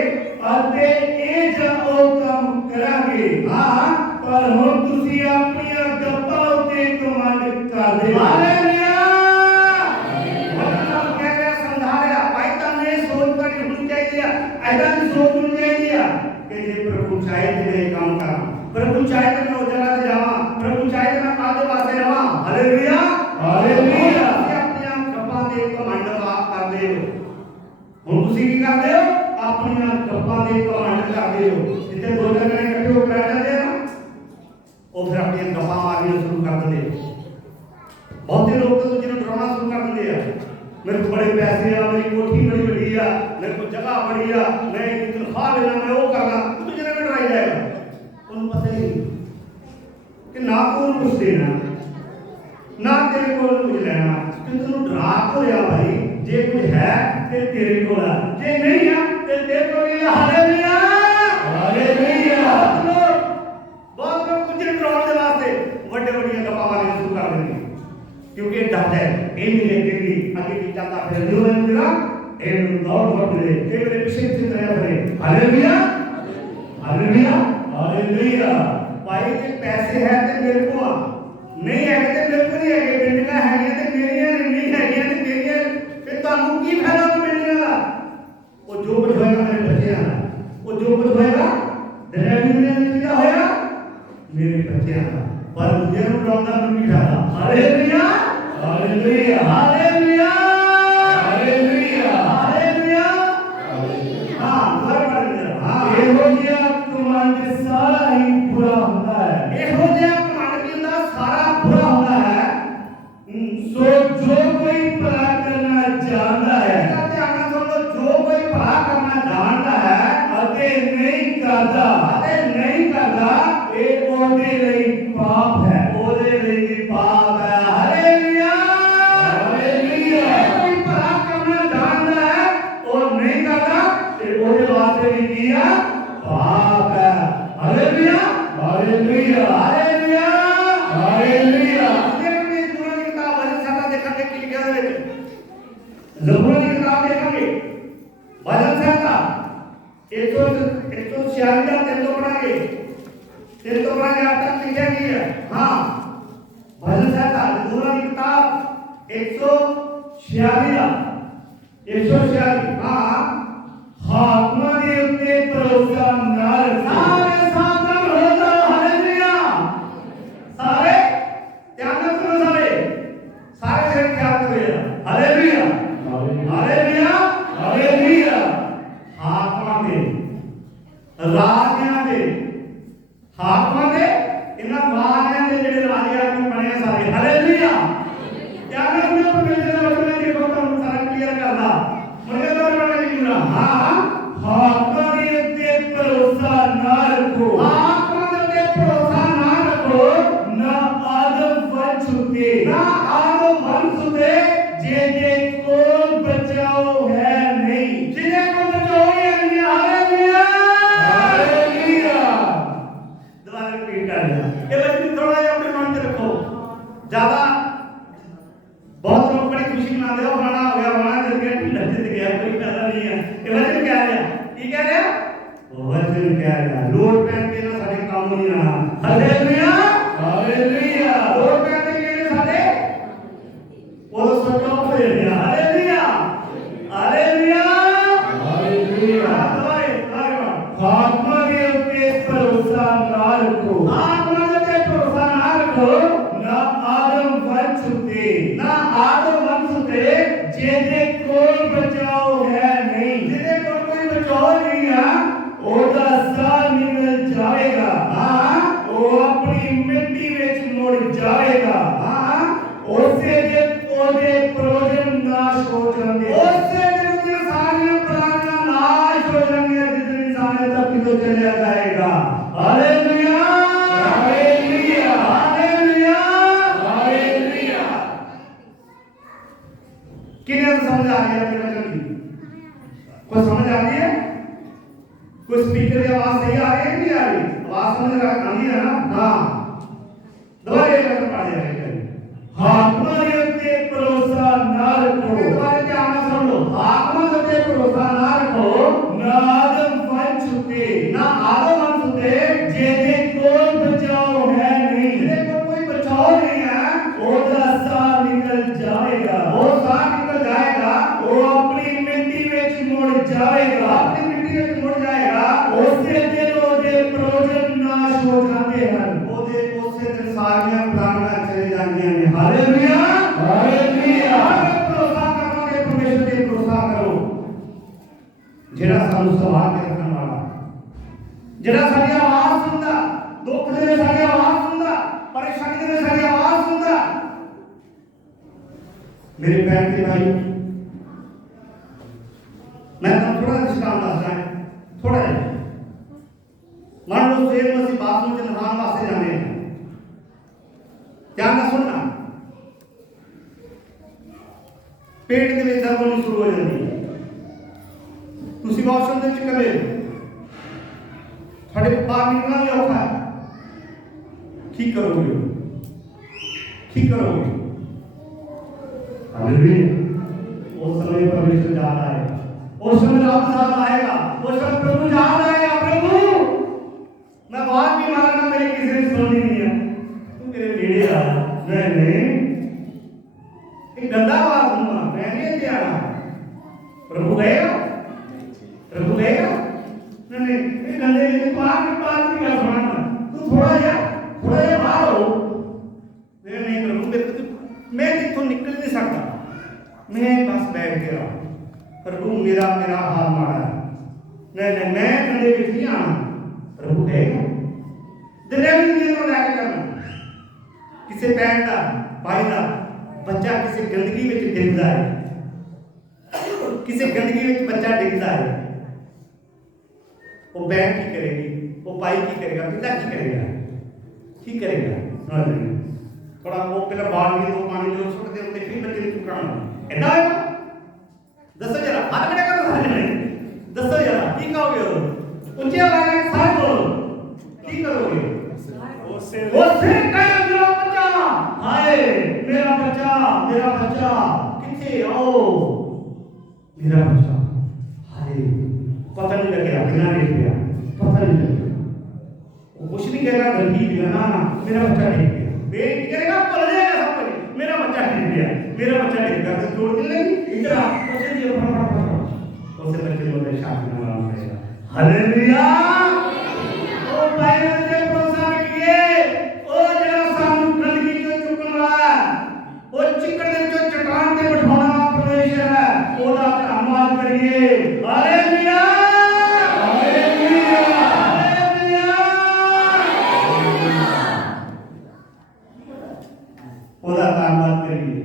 ਅਤੇ ਇਹ ਜਾਂ ਉਹ ਕੰਮ ਕਰਾਂਗੇ। ਹਾਂ ਪਰ ਹੁਣ ਤੁਸੀਂ ਆਪਣੀਆਂ ਗੱਪਾਂ ਉੱਤੇ ਕਮਾਂਡ ਕਰਦੇ ਹੋ। ਹਾਲੇਲੂਇਆ ਵਚਨ ਕਹਿ ਰਿਹਾ ਸਮਝਾ ਰਿਹਾ ਭਾਈ ਤੁਹਾਨੂੰ ਇਹ ਸੋਚ ਤੁਹਾਡੀ ਹੋਣੀ ਚਾਹੀਦੀ ਆ ਐਦਾਂ ਦੀ ਸੋਚ ਹੋਣੀ ਚਾਹੀਦੀ ਆ ਕਿ ਜੇ ਪ੍ਰਭੂ ਚਾਹੇ ਤੇ ਮੈਂ ਇਹ ਕੰਮ ਕਰਾਂ ਪ੍ਰਭੂ ਚਾਹੇ ਤੇ ਮੈਂ ਉਹ ਜਗ੍ਹਾ ਤੇ ਜਾਵਾਂ ਪ੍ਰਭੂ ਚਾਹੇ ਤੇ ਮੈਂ ਕੱਲ੍ਹ ਦੇ ਵਾਸਤੇ ਰਵਾਂ। Hallelujah hallelujah. ਤੁਸੀਂ ਆਪਣੀਆਂ ਗੱਪਾਂ ਦੇ ਕਮਾਂਡ ਕਰਦੇ ਹੋ। ਹੁਣ ਤੁਸੀਂ ਕੀ ਕਰਦੇ ਹੋ ਆਪਣੀਆਂ ਗੱਪਾਂ ਦੇ ਕਮਾਂਡ ਕਰਦੇ ਹੋ। ਜਿੱਥੇ ਦੋ ਜਣੇ ਇਕੱਠੇ ਹੋ ਕੇ ਬੈਠ ਜਾਂਦੇ ਆ ਨਾ ਉਹ ਫਿਰ ਆਪਣੀਆਂ ਗੱਪਾਂ ਮਾਰਨੀਆਂ ਸ਼ੁਰੂ ਕਰ ਦਿੰਦੇ ਆ। ਬਹੁਤੇ ਲੋਕ ਤਾਂ ਦੂਜੇ ਨੂੰ ਡਰਾਉਣਾ ਸ਼ੁਰੂ ਕਰ ਦਿੰਦੇ ਆ ਮੇਰੇ ਕੋਲ ਬੜੇ ਪੈਸੇ ਆ ਮੇਰੀ ਕੋਠੀ ਬੜੀ ਵੱਡੀ ਆ ਮੇਰੇ ਕੋਲ ਜਗ੍ਹਾ ਬੜੀ ਆ ਮੈਂ ਇੰਨੀ ਤਨਖਾਹ ਲੈਣਾ ਮੈਂ ਉਹ ਕਰਨਾ ਦੂਜੇ ਨੇ ਵੀ ਡਰਾਈ ਜਾਏਗਾ। ਉਹਨੂੰ ਪਤਾ ਹੀ ਨਹੀਂ ਕਿ ਨਾ ਕੋਲ ਕੁਝ ਦੇਣਾ ਨਾ ਤੇਰੇ ਕੋਲ ਕੁਝ ਲੈਣਾ ਤੇ ਤੈਨੂੰ ਡਰਾ ਕੋ ਰਿਹਾ ਭਾਈ ਜੇ ਕੁਝ ਹੈ ਤੇ ਤੇਰੇ ਕੋਲ ਆ ਜੇ ਨਹੀਂ ਆ ਤੇ ਤੇਰੇ ਕੋਲ ਹੀ ਆ। Hallelujah hallelujah. ਬਹੁਤ ਲੋਕ ਕੁਝ ਡਰਾਉਣ ਦੇ ਵਾਸਤੇ ਵੱਡੇ ਵੱਡੀਆਂ ਗੱਪਾਂ ਮਾਰਨੀਆਂ ਸ਼ੁਰੂ ਕਰ ਦਿੰਦੇ ਕਿਉਂਕਿ ਇਹ ਡਰਦਾ ਹੈ ਇਹ ਨਹੀਂ ਲੈ ਕੇ ਅੱਗੇ ਕੀ ਜਾਂਦਾ ਫਿਰ ਜਦੋਂ ਮੈਂ ਜਿਹੜਾ ਇਹਨੂੰ ਦੌੜ ਫੜਦੇ ਇਹ ਮੇਰੇ ਪਿੱਛੇ ਪਿੱਛੇ ਤੁਰਿਆ ਫਿਰੇ। Hallelujah hallelujah hallelujah. ਭਾਈ ਜੇ ਪੈਸੇ ਹੈ ਤੇ ਮੇਰੇ ਕੋਲ ਆ ਨਹੀਂ ਹੈ ਤੇ ਮੇਰੇ ਕੋਲ ਨਹੀਂ ਹੈਗੇ ਬਿਲਡਿੰਗਾਂ ਹੈਗੀਆਂ ਤੇ ਮੇਰੀਆਂ ਨਹੀਂ ਹੈਗੀਆਂ ਤੇ ਮੇਰੀਆਂ ਫਿਰ ਤੁਹਾਨੂੰ ਕੀ ਫਾਇਦਾ ਉਹ ਬਿਲਡਿੰਗਾਂ ਦਾ। ਉਹ ਜੋ ਕੁਝ ਹੋਏਗਾ ਮੇਰੇ ਬੱਚਿਆਂ ਦਾ ਉਹ ਜੋ ਕੁਝ ਹੋਏਗਾ ਡਰਾਈਵਿੰਗ ਨੇ ਕੀ ਹੋਇਆ ਮੇਰੇ ਬੱਚਿਆਂ ਦਾ। पर दूजे को बुलाता मैं नहीं खाता। Hallelujah hallelujah hallelujah hallelujah hallelujah. हाँ दोबारा पढ़ लीजिए। हाँ ਇਹੋ ਜਿਹਾ ਕਮਾਂਡ ਸਾਰਾ ਹੀ ਬੁਰਾ ਹੁੰਦਾ ਹੈ। ਇਹੋ ਜਿਹਾ ਘਮੰਡ ਵੀ ਹੁੰਦਾ ਸਾਰਾ ਬੁਰਾ ਹੁੰਦਾ ਹੈ। ਸੋ ਜੋ ਕੋਈ ਭਲਾ ਕਰਨਾ ਚਾਹੁੰਦਾ ਹੈ ਇਹਦਾ ਧਿਆਨ ਨਾਲ ਸੁਣ ਲਓ, ਜੋ ਕੋਈ ਭਲਾ ਕਰਨਾ ਜਾਣਦਾ ਹੈ ਅਤੇ ਨਹੀਂ ਕਰਦਾ ਅਤੇ ਨਹੀਂ ਕਰਦਾ ਇਹ ਉਹਦੇ ਲਈ ਪਾਪ ਹੈ। ਉਹਦੇ ਲਈ ਵੀ ਪਾਪ ਹੈ। Hallelujah hallelujah. ਕੋਈ ਭਲਾ ਕਰਨਾ ਜਾਣਦਾ ਹੈ ਉਹ ਨਹੀਂ ਕਰਦਾ ਤੇ ਉਹਦੇ ਵਾਸਤੇ ਵੀ ਕੀ ਆ? ਪਾਪ ਹੈ। Hallelujah hallelujah hallelujah hallelujah. ਜ਼ਬੂਰ ਦੀ ਕਿਤਾਬ ਭਜਨ ਸਾਹਿਬ ਦੇਖਾਂਗੇ ਕੀ ਲਿਖਿਆ ਉਹਦੇ ਵਿੱਚ। ਜ਼ਬੂਰ ਦੀ ਕਿਤਾਬ ਦੇਖਾਂਗੇ ਭਜਨ ਸਾਹਿਬ ਦਾ 146 ਦਾ 3 ਤੋਂ ਪੜਾਂਗੇ। 3 ਤੋਂ ਪੜਾਂਗੇ ਆਪ ਤੱਕ ਲਿਖਿਆ ਕੀ ਹੈ। हाँ भजन साहब का जबूर की किताब 146 146। हाँ ਹਾਕਮਾਂ ਦੇ ਉੱਤੇ ਭਰੋਸਾ ਨਾ ਰੱਖੋ। सारे सावधान हो जाओ। हालेलुया सारे ध्यान में सुनो। सारे से ख्याल करो। हालेलुया हालेलुया ਹਾਲੇਲੂਇਆ हाकमां दे राजियां दे हाकमां दे इन्हां वालियां दे जेड़े राजे आदमी बने आ सारे। हालेलुया क्या मैं उन्हें परमेश्वर दा वचन देखो तो सारा क्लियर करदा मुझे तो बड़ा नहीं मिला। हां ਹਾਕਮਾਂ ਦੇ ਉੱਤੇ ਭਰੋਸਾ ਨਾ ਰੱਖੋ। हाकमां दे ते भरोसा ना रखो ਨਾ ਆਦਮ ਵੰਸ਼ ਉੱਤੇ ना आदो वंश दे ਜਿਹਦੇ ਕੋਲ ਬਚਾਓ ਹੈ ਨਹੀਂ। जिन्हें को बचाओगे नहीं। हालेलुया ਹਾਲੇਲੂਇਆ दोबारा रिपीट कर लिया। ये वचन थोड़ा जिहा अपने मन में रखो। ज्यादा बहुत लोग बड़ी खुशी मनाते हो फलाना हो गया फलाना जित गया ढीला जित गया कोई फायदा नहीं है। ये वचन क्या है? ये क्या है? वो वचन क्या है? लोड पैन के ना सारे काम नहीं रहा। हालेलुया ਹਾਲੇਲੂਇਆ लोड पैन के लिए सारे वो तो स्विच ऑफ हो गया। Hallelujah hallelujah hallelujah. दोबारा ਹਾਕਮਾਂ ਦੇ ਉੱਤੇ ਭਰੋਸਾ ਨਾ ਰੱਖੋ। आत्मा से भरोसा ना रखो ਨਾ ਆਦਮ ਵੰਸ਼ ਉੱਤੇ ना आदो वंश से ਜਿਹਦੇ ਕੋਲ ਬਚਾਓ ਹੈ ਨਹੀਂ। जिन्हें को कोई बचाओ नहीं है। ਉਹਦਾ ਸਾਹ ਨਿਕਲ ਜਾਏਗਾ। हाँ ਉਹ ਆਪਣੀ ਮਿੱਟੀ ਵਿੱਚ ਮੁੜ ਜਾਏਗਾ। हाँ ਉਸੇ ਦੇ ਉਹਦੇ ਪ੍ਰੋਜਨ ਨਾਸ਼ ਹੋ ਜਾਂਦੇ। उससे जितने सारे प्राणियां नाश हो जाएंगे जितने सारे तक तो चला जाएगा। Hallelujah hallelujah hallelujah hallelujah. किन्हें तो समझ आ गया अपने वचन की? कोई समझ आ रही है? कोई स्पीकर की आवाज सही आ रही है नहीं आ रही? आवाज समझ आती है ना? हाँ दोबारा एक वचन पढ़ जाएगा। ਹਾਕਮਾਂ ਦੇ ਉੱਤੇ ਭਰੋਸਾ ਨਾ ਰੱਖੋ। दोबारा ध्यान से सुन लो। आत्मा से भरोसा ना रखो ਨਾ ਆਦਮ ਵੰਸ਼ ਉੱਤੇ ना आदो वंश से ਜਿਹਦੇ ਕੋਲ ਬਚਾਓ ਹੈ ਨਹੀਂ। जिन्हें को कोई बचाओ नहीं है। ਉਹਦਾ ਸਾਹ ਨਿਕਲ ਜਾਏਗਾ। वो साथ निकल जाएगा। ਉਹ ਆਪਣੀ ਮਿੱਟੀ ਵਿੱਚ ਮੁੜ ਜਾਏਗਾ। अपनी मिट्टी में मुड़ जाएगा। ਉਸੇ ਦਿਨ ਉਹਦੇ ਪ੍ਰੋਜਨ ਨਾਸ਼ ਹੋ ਜਾਂਦੇ ਹਨ। ਉਹਦੇ ਉਸੇ ਦਿਨ ਸਾਰੀਆਂ ਪ੍ਰਾਣੀਆਂ ਚਲੇ ਜਾਂਦੀਆਂ ਨੇ। Hallelujah hallelujah. ਭਰੋਸਾ ਕਰਨਾ ਤੇ ਪਰਮੇਸ਼ਰ ਤੇ ਭਰੋਸਾ ਕਰੋ ਜਿਹੜਾ ਸਾਨੂੰ ਸੰਭਾਲ ਕੇ ਰੱਖਣ ਵਾਲਾ, ਜਿਹੜਾ ਸਾਡੀ ਆਵਾਜ਼ ਸੁਣਦਾ, ਦੁੱਖ ਦੇ ਵੇਲੇ ਸਾਡੀ ਆਵਾਜ਼ ਸੁਣਦਾ, ਪਰੇਸ਼ਾਨੀ ਦੇ ਵੇਲੇ ਸਾਡੀ ਆਵਾਜ਼ ਸੁਣਦਾ। ਮੇਰੇ ਭੈਣ ਤੇ ਭਾਈ मैं ਤੁਹਾਨੂੰ ਥੋੜਾ ਜਿਹਾ ਦ੍ਰਿਸ਼ਟਾਂਤ ਦੱਸਦਾ ਹਾਂ। ਥੋੜਾ ਜਿਹਾ ਮੰਨ ਲਓ ਸਵੇਰ ਨੂੰ ਅਸੀਂ ਬਾਥਰੂਮ 'ਚ ਨਹਾਉਣ ਵਾਸਤੇ ਜਾਂਦੇ ਹਾਂ। ਧਿਆਨ ਨਾਲ ਸੁਣਨਾ। ਪੇਟ ਦੇ ਵਿੱਚ ਦਰਦ ਹੋਣੀ ਸ਼ੁਰੂ ਹੋ ਜਾਂਦੀ ਹੈ। ਤੁਸੀਂ ਵਾਸ਼ਰੂਮ ਦੇ ਵਿੱਚ ਇਕੱਲੇ ਹੋ, ਤੁਹਾਡੇ ਬਾਹਰ ਨਿਕਲਣਾ ਵੀ ਔਖਾ ਹੈ। ਕੀ ਕਰੋਗੇ? ਕੀ ਕਰੋਗੇ? हालेलुया। उस समय परमेश्वर याद आएगा, उस समय रब याद आएगा, उस समय प्रभु याद आएगा। प्रभु मैं बहुत बीमार हूं, मेरी किसी ने सुनी नहीं है, तू मेरे नेड़े आ। नहीं एक गंदा बात हूँ मैं नहीं दे आना। प्रभु कहेगा, प्रभु कहेगा नहीं ये गंदे बात की बात नहीं कर सुना। तू थोड़ा जा बाहर हो, मैं बस बैठ गया, प्रभु मेरा मेरा हाल माड़ा है, नहीं मैं कंधे पे नहीं आना। प्रभु कहेगा डिलीवरी तो लैके करना। किसी भैन का भाई का बच्चा किसी गंदगी में डिगदा है, किसी गंदगी में बच्चा डिगदा है, वो बहन की करेगी, वो भाई की करेगा, पिता की करेगा, की करेगा? थोड़ा वो पहले बाल में दो पानी जो छोड़ दे उनके फिर बच्चे को चुकाना ऐसा है। दसो जरा हाथ खड़े करो सारे ने, दसो जरा की कहोगे? ऊंची आवाज में सारे बोलो की करोगे? वो से कहे मेरा बच्चा, हाय मेरा बच्चा किथे आओ, मेरा बच्चा हाय पता नहीं लग गया, बिना देख गया, पता नहीं लग गया, वो कुछ नहीं कहेगा, गलती किया ना मेरा बच्चा देख गया, बेटी करेगा पल जाएगा सब कुछ, मेरा बच्चा देख गया, मेरा बच्चा देख गया, तो जोड़ के लगी इधर आ बच्चे दिए उसे बच्चे बोले शादी में नाम करेगा। हालेलुया। ओ भाई ने प्रोत्साहन किए, ओ जरा सामू गंदगी जो चुकना है, ओ चिकन दे जो चट्टान ते बिठाना परमेश्वर है, ओदा धन्यवाद करिए। Hallelujah hallelujah hallelujah. ओदा धन्यवाद करिए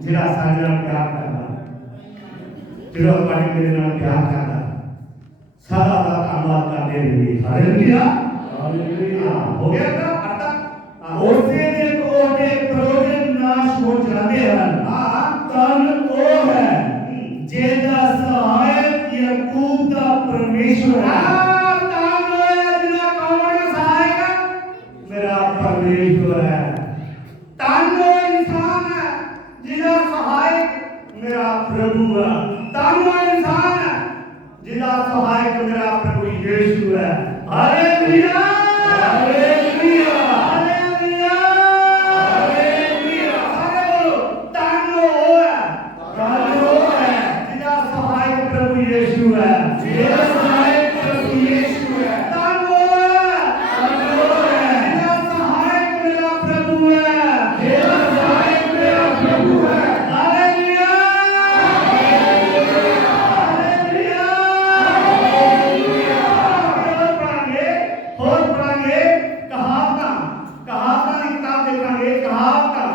जिहड़ा साडे नाल प्यार करदा, जिहड़ा तुहाडे मेरे नाल प्यार करदा, सारा दा धन्यवाद करदे रहिए। Hallelujah hallelujah. हो गया ना अर्थ? उसे दे कोटे प्रयोजन नाश हो जाते हैं। तन वो है जेदा सहायक याकूब दा परमेश्वर है। तन है जिहड़ा कौन है सहायक? मेरा परमेश्वर है। तन इंसान है जिहड़ा सहायक मेरा प्रभु है। तन इंसान है जिहड़ा सहायक मेरा प्रभु यीशु है। Hallelujah hallelujah hallelujah hallelujah. सारे बोलो तन वो है जिहड़ा सहायक प्रभु यीशु है, जिहड़ा सहायक प्रभु यीशु है। तन वो है जिहड़ा सहायक मेरा प्रभु है, जिहड़ा सहायक मेरा प्रभु है। Hallelujah hallelujah hallelujah. और पढ़ांगे कहावतां की किताब देखांगे, कहावतां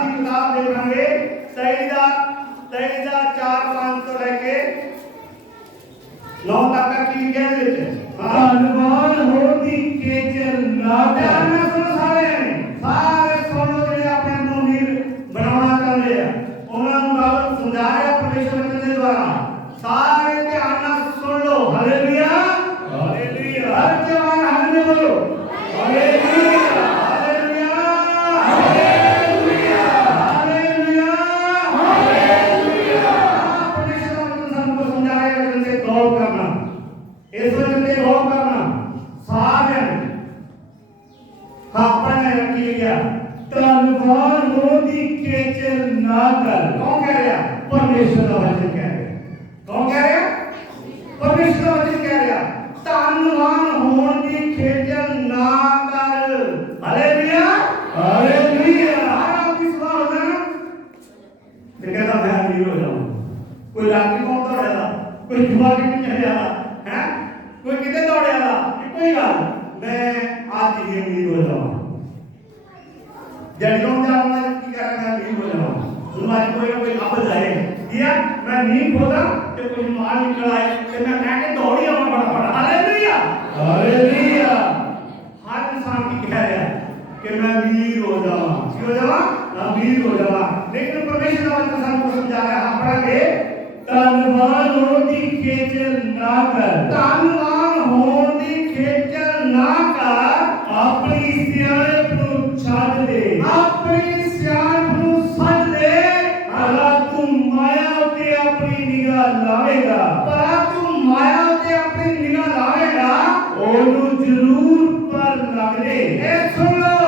की किताब देखांगे। सईदा 4-5 ਤੋਂ ਲੈ ਕੇ 9 तक की लिखिਆ ਇਹਦੇ ਵਿੱਚ? ਧੰਨਵਾਨ ਹੋਣ ਦੀ ਕੇਚਰ ਨਾ ਕਰ। ਮੈਂ ਸੁਣ ਸਾਰੇ ਸੁਣ ਲਓ ਜਿਹੜੇ ਆਪਣੇ ਆਪ ਨੂੰ ਵੀਰ ਬਣਾਉਣਾ ਚਾਹੁੰਦੇ ਆ, ਉਹਨਾਂ ਨੂੰ ਗੱਲ ਸਮਝਾ ਰਿਹਾ ਪਰਮੇਸ਼ਰ ਵਚਨ ਦੇ ਦੁਆਰਾ। ਸਾਰੇ ਧਿਆਨ ਨਾਲ ਸੁਣ ਲਓ। Hallelujah hallelujah. ਹਰ ਜਵਾਨ ਹਾਲੇਲੂਇਆ ਬੋਲੋ। Hallelujah hallelujah hallelujah hallelujah hallelujah. ਪਰਮੇਸ਼ਰ ਦਾ ਵਚਨ ਸਾਨੂੰ ਸਮਝਾ ਰਿਹਾ, ਵਚਨ ਤੇ ਗੌਰ ਕਰਨਾ, ਇਸ ਵਚਨ ਤੇ गौर करना। सारे आपने रखी गया ਧੰਨਵਾਨ ਹੋਣ ਦੀ ਕੇਚਰ ਨਾ ਕਰ। कौन कह रहा? परमेश्वर का वचन कह रहा। कौन कह रहा? परमेश्वर का वचन कह रहा। धनवान होने की खेचल ना कर। Hallelujah hallelujah. आप किस बात होता है? फिर कहता मैं अमीर हो जाऊं। कोई रात्रि को दौड़ रहा, कोई जुआ के पीछे चढ़ रहा है, कोई कितने दौड़ रहा, कोई बात मैं आज ही अमीर हो जाऊं। जड़ों जाऊंगा की कह रहा मैं अमीर हो जाऊं। तुम्हारी कोई ना कोई आपद आए या मैं नींद होता तो कोई माल निकल आए तो मैं कहके दौड़ी आऊं फटाफट। Hallelujah hallelujah. हर इंसान की कह रहा है कि मैं अमीर हो जाऊं, की हो जाऊं, अमीर हो जाऊं। लेकिन परमेश्वर का वचन हमको समझा रहा है। हम पढ़ेंगे ਧੰਨਵਾਨ ਹੋਣ ਦੀ ਕੇਚਰ ਨਾ ਕਰ। धनवान होने की खेचल ना कर। ਆਪਣੀ ਸਿਆਣਪ ਨੂੰ ਛੱਡ ਦੇ। अपनी सियाणप नूं सज दे। ਭਲਾ ਤੂੰ ਮਾਇਆ ਉਤੇ ਆਪਣੀ ਨਿਗਾਹ ਲਾਵੇਗਾ। भला तू माया ते अपनी निगाह लावेगा, ਉਹਨੂੰ ਜ਼ਰੂਰ ਪਰ ਲੱਗਦੇ। ए सुन लो,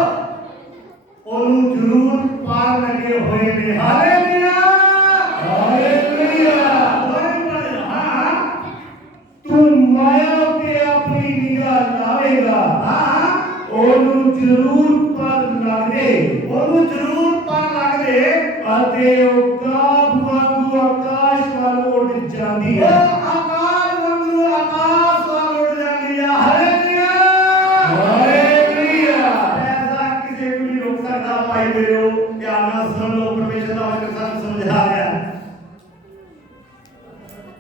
ओनू जरूर पार लगे हुए ने। हालेलुया ਹਾਲੇਲੁया। हां ਤੂੰ ਮਾਇਆ ਉਤੇ ਆਪਣੀ ਨਿਗਾਹ ਲਾਵੇਗਾ। हां ਉਹਨੂੰ ਜ਼ਰੂਰ ਪਰ ਲੱਗਦੇ। ओनू जरूर पार लग दे। ਅਤੇ ਉਹ भाई मेरे ध्यान नाल सुन लो परमेश्वर दा वचन सानू समझा रहा है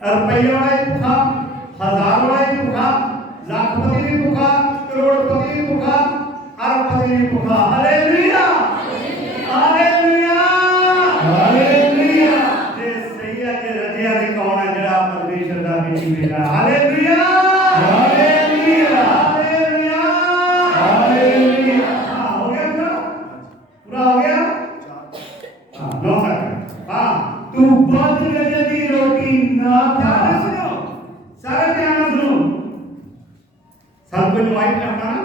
रुपये वाला ही भूखा 1000 वाला ही भूखा लाखपति भी भूखा करोड़पति भी भूखा अरबपति भी भूखा हालेलुया हालेलुया हालेलुया ये सही है कि रजिया दे कौन है जेड़ा परमेश्वर दा बेटी बेटा हालेलुया हालेलुया हालेलुया हालेलुया हो गया पूरा हो गया हां नो सर हां तू बद गजे दी रोटी ना खा ध्यान सुनो सारे ध्यान सुनो सब कोई माइक करना ना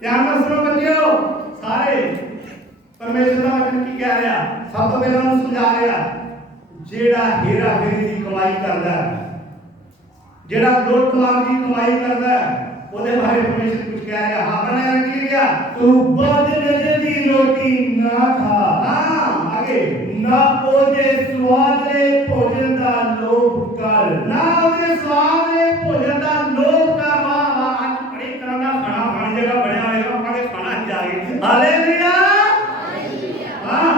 ध्यान ਨਾਲ सुनो बच्चों सारे परमेश्वर ਦਾ ਵਚਨ ਕੀ ਕਹਿ ਰਿਹਾ ਸਭ ਤੋਂ ਪਹਿਲਾਂ ਉਹਨੂੰ ਸਮਝਾ ਰਿਹਾ ਜਿਹੜਾ ਹੀਰਾ ਫੇਰੀ ਦੀ ਕਮਾਈ ਕਰਦਾ ਜਿਹੜਾ ਲੁੱਟ ਮਾਰ ਦੀ ਕਮਾਈ ਕਰਦਾ ਉਹਦੇ ਬਾਰੇ ਪਰਮੇਸ਼ਰ ਕੁਝ ਕਹਿ ਰਿਹਾ ਹਾਂ ਬਣਿਆ ਕੀ ਗਿਆ तू बद गजे दी रोटी ना खा ਹਾਂ आगे ना ओदे स्वादले भोजन दा लोभ कर ਨਾ ਉਹਦੇ ਸਵਾਦ ਦੇ ਭੋਜਨ ਦਾ ਲੋਭ ਕਰ ਵਾਹ ਵਾਹ ਅੱਜ ਬੜੀ ਤਰ੍ਹਾਂ ਦਾ ਖਾਣਾ ਬਣ ਜੇਗਾ ਬਣਿਆ ਹੋਏਗਾ ਆਪਾਂ ਦੇ ਖਾਣਾ ਹੀ ਜਾ ਕੇ ਹਾਲੇਲੂਇਆ ਹਾਂ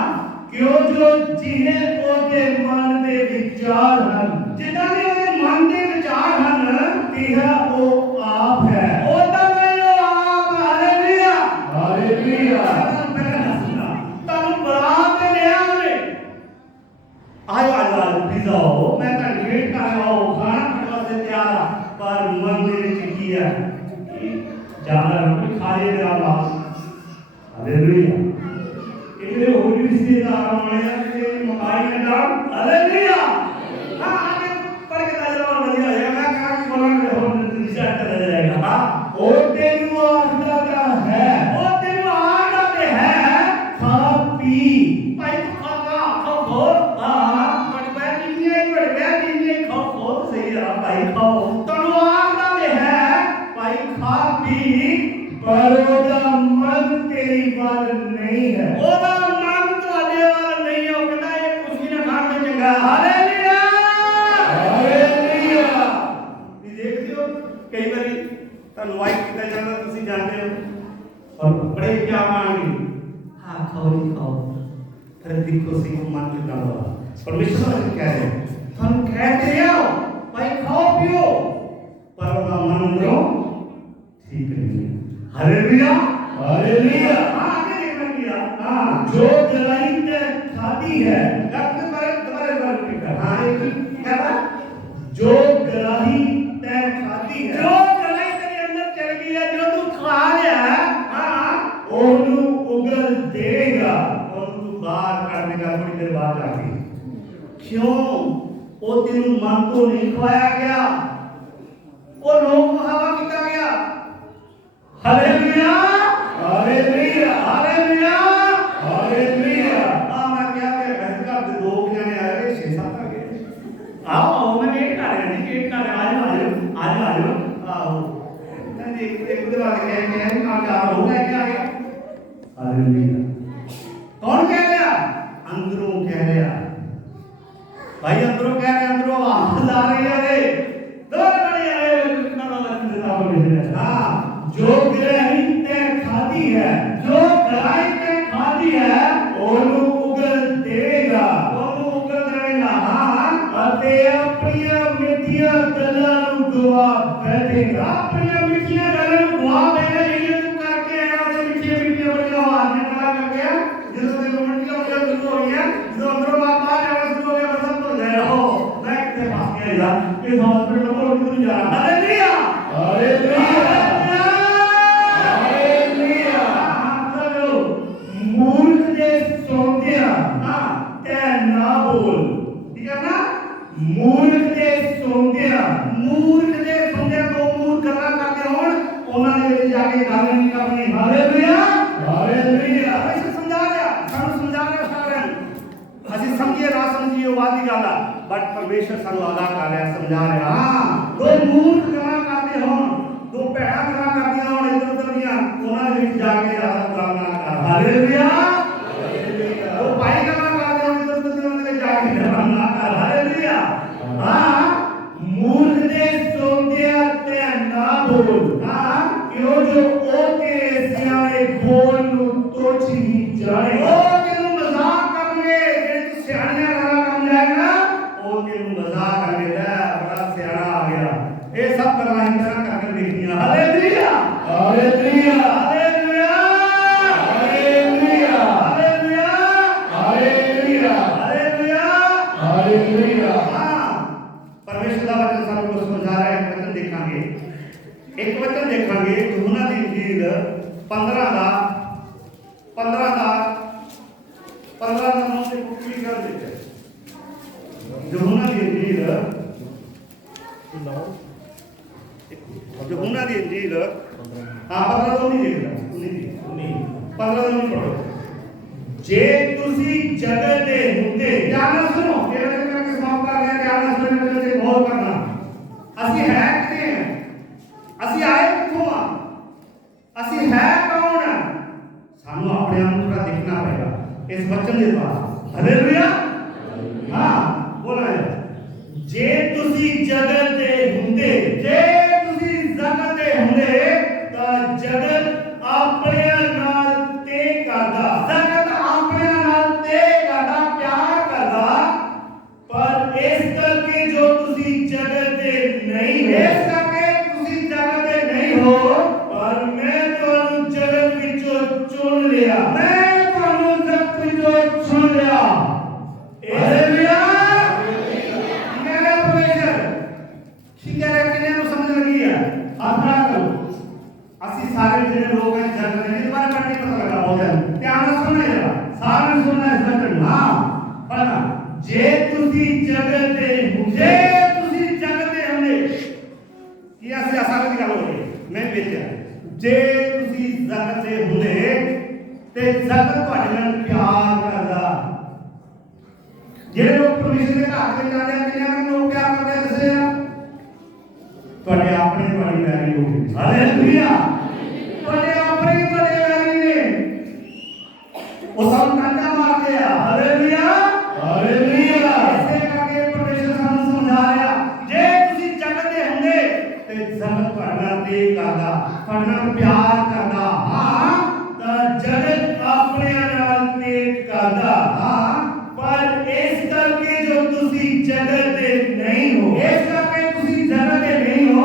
क्यों जो जिहे ओदे मन दे विचार हन ਜਿੱਦਾਂ ਦੇ ਉਹਦੇ ਮਨ ਦੇ ਵਿਚਾਰ ਹਨ तिहा ओ आप है ਉਹ ਤਾਂ ਮੈਨੂੰ ਆਪ ਹਾਲੇਲੂਇਆ हालेलुया ਤੁਹਾਨੂੰ ਬਰਾਤ ਤੇ ਲਿਆ ਉਹਨੇ ਆਇਓ ਆਇਓ ਪਲੀਜ਼ ਆਓ ਮੈਂ ਤਾਂ ਵੇਟ ਕਰ ਰਿਹਾ ਹਾਂ ਖਾਣਾ ਖਾਣ ਵਾਸਤੇ ਤਿਆਰ ਆ ਪਰ ਮਨ ਦੇ ਵਿੱਚ ਕੀ ਹੈ ਜਾਣਾ ਰੋਟੀ ਖਾ ਲੈ ਮੇਰਾ ਬਾਪ ਹਾਲੇਲੂਇਆ ਇਹਦੇ ਹੋਰ ਵੀ ਰਿਸ਼ਤੇਦਾਰ ਆਉਣੇ ਆ ਕਿ ਮਕਾਈ ਨੇ ਨਾਮ ਹਾਲੇਲੂਇਆ ਹਾਂ ਆਗੇ ਪੜ ਕੇ ਦਾ ਜਰਾ ਵਧੀਆ ਹੋਏਗਾ ਮੈਂ ਕਹਾਂ ਕਿ ਬੋਲਾਂਗੇ ਹੋਰ ਰਿਜ਼ਲਟ ਚਲਾ ਜਾਏਗਾ ਹਾਂ ओ तेनु आखदा दा है ਉਹ ਤੈਨੂੰ ਆਣਾ ਤੇ ਹੈ खा पी ਭਾਈ ਤੂੰ ਖਾਗਾ ਖਾਓ ਖੋਰ ਹਾਂ ਬੜੀ ਬੈਠੀ ਨਹੀਂ ਹੈ ਬੜੀ ਬੈਠੀ ਨਹੀਂ ਖਾਓ ਖੋਰ ਸਹੀ ਆ ਭਾਈ ਖਾਓ ਤੈਨੂੰ ਆਣਾ ਤੇ ਹੈ ਭਾਈ ਖਾ ਪੀ पर ओदा मन तेरी वाल नहीं है ਉਹਦਾ ਮਨ ਤੁਹਾਡੇ ਵੱਲ ਨਹੀਂ ਹੈ ਉਹ ਕਹਿੰਦਾ ਇਹ ਕੁਝ ਵੀ ਨਾ ਖਾਣ ਤੇ ਚੰਗਾ ਹਾਲੇਲੂਇਆ हालेलुया ਵੀ ਦੇਖਦੇ ਹੋ ਕਈ ਵਾਰੀ ਤੁਹਾਨੂੰ ਵਾਈਟ ਕੀਤਾ ਜਾਂਦਾ ਤੁਸੀਂ ਜਾਣਦੇ ਹੋ ਔਰ ਬੜੇ ਕਿਆ ਮਾਣਗੇ ਹਾਂ ਖਾਓ ਨਹੀਂ ਖਾਓ ਫਿਰ ਦੇਖੋ ਸਹੀ ਮਨ ਕਿੰਨਾ ਹੋਗਾ ਪਰਮੇਸ਼ਰ ਨੇ ਕਹਿ ਰਿਹਾ ਤੁਹਾਨੂੰ ਕਹਿ ਤੇ ਰਿਹਾ ਭਾਈ ਖਾਓ ਪੀਓ ਪਰ ਉਹਦਾ ਮਨ ਅੰਦਰੋਂ ਠੀਕ ਨਹੀਂ ਹੈ ਹਾਲੇਲੂਇਆ हालेलुया ਹਾਂ ਅੱਗੇ ਦੇਖਣਾ ਕੀ ਆ ਹਾਂ जो जलाई ते खादी है ਡਾਕਟਰ ਦੁਬਾਰਾ ਰਿਪੀਟ ਕਰ ਹਾਂ ਇਹ ਕੀ ਕਹਤਾ जो गराही ते खादी है ਜੋ ਗਲੇ ਤੇਰੇ ਅੰਦਰ ਚਲ ਗਈ ਹੈ ਜੋ ਤੂੰ ਖਾ ਲਿਆ ਹਾਂ ओनु उगल देगा ਉਹਨੂੰ ਤੂੰ ਬਾਹਰ ਕੱਢ ਦੇਗਾ ਥੋੜੀ ਦੇਰ ਬਾਅਦ ਜਾ ਕੇ ਕਿਉਂ ਉਹ ਤੈਨੂੰ ਮਨ ਤੋਂ ਨਹੀਂ ਖਵਾਇਆ ਗਿਆ ਉਹ ਲੋਕ ਹਵਾ ਕੀਤਾ ਗਿਆ ਹਾਲੇਲੂਇਆ हालेलुया ਹਾਲੇਲੂਇਆ हालेलुया ਆ ਮੈਂ ਕਿਹਾ ਕਿ ਘਰ ਘਰ ਦੇ ਦੋ ਜਣੇ ਆਏ 6-7 ਆ ਗਏ ਆਓ ਮੈਂ ਵੇਟ ਕਰ ਰਿਹਾ ਜੀ ਵੇਟ ਕਰ ਰਿਹਾ ਆਜੋ ਆਓ ਤਾਂ ਇੱਕ ਦੇ ਬਾਅਦ ਕਹਿ ਨਾਲ ਜਾ ਹੋ ਗਿਆ ਕਿ ਆ ਗਿਆ ਹਾਲੇਲੂਇਆ ਕੌਣ ਕਹਿ ਰਿਹਾ ਅੰਦਰੋਂ ਕਹਿ ਰਿਹਾ ਭਾਈ ਅੰਦਰੋਂ ਕਹਿ ਰਿਹਾ ਅੰਦਰੋਂ ਆਵਾਜ਼ ਆ ਰਹੀ ਹੈ ਰੇ ਦੋ ਬੜੀ ਆਏ ਕਿੰਨਾ ਦਾ ਵਰਤ ਹੋ ਗਿਆ ਹਾਂ जो गराही ते खादी है ਜੋ ਗਰਾਈ ਤੇ ਖਾਦੀ ਹੈ ओनु उगल देगा ਉਹਨੂੰ ਉਗਲ ਦੇਵੇਗਾ ਹਾਂ अते अपनियां मिठियां गल्लां नु गवा बैठेगा ਆਪਣੀਆਂ ਮਿੱਠੀਆਂ ਗੱਲਾਂ ਨੂੰ ਗਵਾ ਦੇਣਾ ਜਿਹੜੀਆਂ ਤੂੰ ਕਰਕੇ ਆਇਆ ਉਹਦੇ ਮਿੱਠੀਆਂ ਮਿੱਠੀਆਂ ਬੜੀਆਂ ਆਵਾਜ਼ਾਂ ਕਰਾ ਕਰਕੇ ਜਦੋਂ ਤੈਨੂੰ ਮਿੱਠੀਆਂ ਬੜੀਆਂ ਸ਼ੁਰੂ ਹੋ ਗਈਆਂ ਜਦੋਂ ਅੰਦਰੋਂ ਬਾਹਰ ਜਾਣਾ ਸ਼ੁਰੂ ਹੋ ਗਿਆ ਬਸ ਭੁੱਲ ਗਏ ਰਹੋ ਮੈਂ ਕਿੱਥੇ ਫਸ ਗਿਆ ਯਾਰ ਇਸ ਹਸਪੀਟਲ ਕੋਲ ਕਿੱਧਰ ਜਾਣਾ ਹਾਲੇਲੂਇਆ हालेलुया हालेलुया मूर्ख दे सोंदिया ਹਾਂ ते ना बोल ਕੀ ਕਰਨਾ मूर्ख दे सोंदिया ਮੂਰਖ ਦੇ ਸੁਣਦੇ ਤੋਂ ਮੂਰਖ ਗੱਲਾਂ ਕਰਦੇ ਹੋਣ ਉਹਨਾਂ ਦੇ ਵਿੱਚ ਜਾ ਕੇ ਗੱਲ ਨਹੀਂ ਕਰਨੀ ਹਾਲੇਲੂਇਆ हालेलुया ਅਸੀਂ ਸਮਝਾ ਰਿਹਾ ਸਾਨੂੰ ਸਮਝਾ ਰਿਹਾ ਸਾਰਿਆਂ ਨੂੰ ਅਸੀਂ ਸਮਝੀਏ ਨਾ ਸਮਝੀਏ ਉਹ ਬਾਤ ਦੀ ਗੱਲ ਆ ਬਟ ਪਰਮੇਸ਼ਰ ਸਾਨੂੰ ਆਗਾਹ ਕਰ ਰਿਹਾ ਸਮਝਾ ਰਿਹਾ ਹਾਂ ਦੋ ਮੂਰਖ ਗੱਲਾਂ ਕਰਦੇ ਹੋਣ ਦੋ ਭੈੜਾਂ ਗੱਲਾਂ ਕਰਦੀਆਂ ਹੋਣ ਇੱਧਰ ਉੱਧਰ ਦੀਆਂ ਉਹਨਾਂ ਦੇ ਵਿੱਚ ਜਾ ਕੇ ਜ਼ਿਆਦਾ ਗੱਲਾਂ ਨਾ ਕਰ ਹਾਲੇਲੂਇਆ ਉਹ ਭਾਈ ਗੱਲਾਂ ਕਰਦੇ ਹੋਣ ਇੱਧਰ ਉੱਧਰ ਦੀਆਂ ਉਹਨਾਂ ਦੇ ਵਿੱਚ ਜਾ ਕੇ ਗੱਲਾਂ ਨਾ ਕਰ ਹਾਲੇਲੂਇਆ ਹਾਂ मूर्ख दे सोंदिया ते ना बोल ਹਾਂ क्यों जो ओ तेरे सियाने बोल नु तोच ही चलाएगा। ਉਹ ਤੈਨੂੰ ਮਜ਼ਾਕ ਕਰਨਗੇ, ਜਿਹੜੇ ਤੂੰ ਸਿਆਣਿਆਂ ਵਾਲਾ ਕੰਮ ਜਾਏਗਾ ਉਹ ਤੈਨੂੰ ਮਜ਼ਾਕ ਕਰਨਗੇ, ਲੈ ਬੜਾ ਸਿਆਣਾ ਆ ਗਿਆ। ਇਹ ਸਭ ਗੱਲਾਂ ਇਸ ਤਰ੍ਹਾਂ ਕਰਕੇ ਦੇਖੀਆਂ। Hallelujah hallelujah hallelujah hallelujah hallelujah hallelujah hallelujah. Hallelujah. हाँ, परमेश्वर का वचन सानू कुछ समझा रहा है। एक वचन देखांगे, एक वचन देखांगे यूहन्ना दी इंजील 15 दा 9 से कुछ कर देते हैं। यूहन्ना दी इंजील यूहन्ना दी इंजील हाँ 15 तो नहीं देख रहा, नहीं 15 तो नहीं पढ़ो। जे तुसी जगत दे हुंदे ध्यान ਨਾਲ सुनो, ये वचन करके समाप्त कर रहे हैं। ध्यान ਨਾਲ सुनने के लिए गौर करना। ਅਸੀਂ ਹੈ ਕਿਤੇ ਹਾਂ, ਅਸੀਂ ਆਏ ਕਿੱਥੋਂ ਆ, ਅਸੀਂ ਹੈ ਕੌਣ ਆ, ਸਾਨੂੰ ਆਪਣੇ ਆਪ ਨੂੰ ਥੋੜਾ ਦੇਖਣਾ ਪਏਗਾ ਇਸ ਵਚਨ ਦੇ ਬਾਅਦ। ਹਾਲੇਲੂਇਆ ਹਾਂ ਬੋਲੋ जे तुसी जगत दे हुंदे ਜੇ ਤੁਸੀਂ ਜਗਤ ਦੇ ਹੁੰਦੇ ਤਾਂ ਜਗਤ ਆਪਣਿਆਂ ਨਾਲ ਤੇ ਕਰਦਾ, ਜਗਤ ਆਪਣੇ ਨਾਲ ਤੇ ਕਰਦਾ, ਪਿਆਰ ਕਰਦਾ। ਪਰ ਇਸ ਕਰਕੇ ਜੋ ਤੁਸੀਂ ਜਗਤ ਦੇ ਨਹੀਂ ਹੋ, ਇਸ ਕਰਕੇ ਤੁਸੀਂ ਜਗਤ ਦੇ ਨਹੀਂ ਹੋ, ਪਰ ਮੈਂ ਤੁਹਾਨੂੰ ਜਗਤ ਵਿੱਚੋਂ ਚੁਣ ਲਿਆ। ਮੈਂ ਤੁਹਾਨੂੰ ਜਗਤ ਵਿੱਚੋਂ ਚੁਣ ਲਿਆ। ਹਾਲੇਲੂਇਆ ਕੀ ਕਹਿ ਰਿਹਾ ਪਰਮੇਸ਼ਰ, ਕੀ ਕਹਿ ਰਿਹਾ, ਕਿੰਨੇ ਨੂੰ ਸਮਝ ਲੱਗੀ ਹੈ? ਆਖਣਾ ਕਰੋ। ਅਸੀਂ ਸਾਰੇ ਜਿਹੜੇ ਲੋਕ ਹੈ ਜਗਤ ਦੇ ਦੁਬਾਰਾ ਪੜ੍ਹਨੀ ਪਤਾ ਲੱਗਾ ਬਹੁਤ ਹੈ। ਧਿਆਨ ਨਾਲ ਸੁਣਨਾ ਜਰਾ, ਸਾਰਿਆਂ ਨੂੰ ਸੁਣਨਾ ਇਸ ਵਚਨ ਨੂੰ। ਹਾਂ ਪੜ੍ਹਨਾ। ਜੇ ਤੁਸੀਂ ਜਗਤ ਦੇ ਜੇ ਹੁੰਦੇ ਤੁਸੀਂ ਜਗਤ ਦੇ ਹੁੰਦੇ, ਕੀ ਅਸੀਂ ਆਸਾਨ ਦੀ ਗੱਲ ਹੋ ਰਹੀ ਹੈ, ਮੈਂ ਵੇਖਿਆ, ਜੇ ਤੁਸੀਂ ਜਗਤ ਦੇ ਹੁੰਦੇ ਤੇ ਜਗਤ ਤੁਹਾਡੇ ਨਾਲ ਪਿਆਰ ਕਰਦਾ। ਜਿਹੜੇ ਲੋਕ ਪਰਮੇਸ਼ਰ ਦੇ ਘਰ ਦੇ ਜਾਂਦੇ ਆ, ਕਿੰਨੇ ਨੂੰ ਲੋਕ ਪਿਆਰ ਕਰਦੇ ਆ ਦੱਸਿਆ, ਤੁਹਾਡੇ ਆਪਣੇ ਤੁਹਾਡੀ ਵੈਰੀ ਹੋ ਗਈ। ਹਾਲੇਲੂਇਆ ਤੁਹਾਡੇ ਆਪਣੇ ਹੀ ਤੁਹਾਡੇ ਵੈਰੀ ਨੇ, ਉਹ ਸਭ ਟਾਂਕਾ ਮਾਰਦੇ ਆ। Hallelujah hallelujah. ਇਸੇ ਕਰਕੇ ਪਰਮੇਸ਼ਰ ਸਾਨੂੰ ਸਮਝਾ ਰਿਹਾ, ਜੇ ਤੁਸੀਂ ਜਗਤ ਦੇ ਹੁੰਦੇ ਤੇ ਜਗਤ ਤੁਹਾਡੇ ਨਾਲ ਤੇ ਕਰਦਾ, ਤੁਹਾਡੇ ਨਾਲ ਪਿਆਰ ਕਰਦਾ। ਹਾਂ ਤਾਂ ਜਗਤ ਆਪਣਿਆਂ ਨਾਲ ਤੇ ਕਰਦਾ, ਹਾਂ ਪਰ ਇਸ ਕਰਕੇ ਜੋ ਤੁਸੀਂ ਜਗਤ ਦੇ ਨਹੀਂ ਹੋ, ਇਸ ਕਰਕੇ ਤੁਸੀਂ ਜਗਤ ਦੇ ਨਹੀਂ ਹੋ,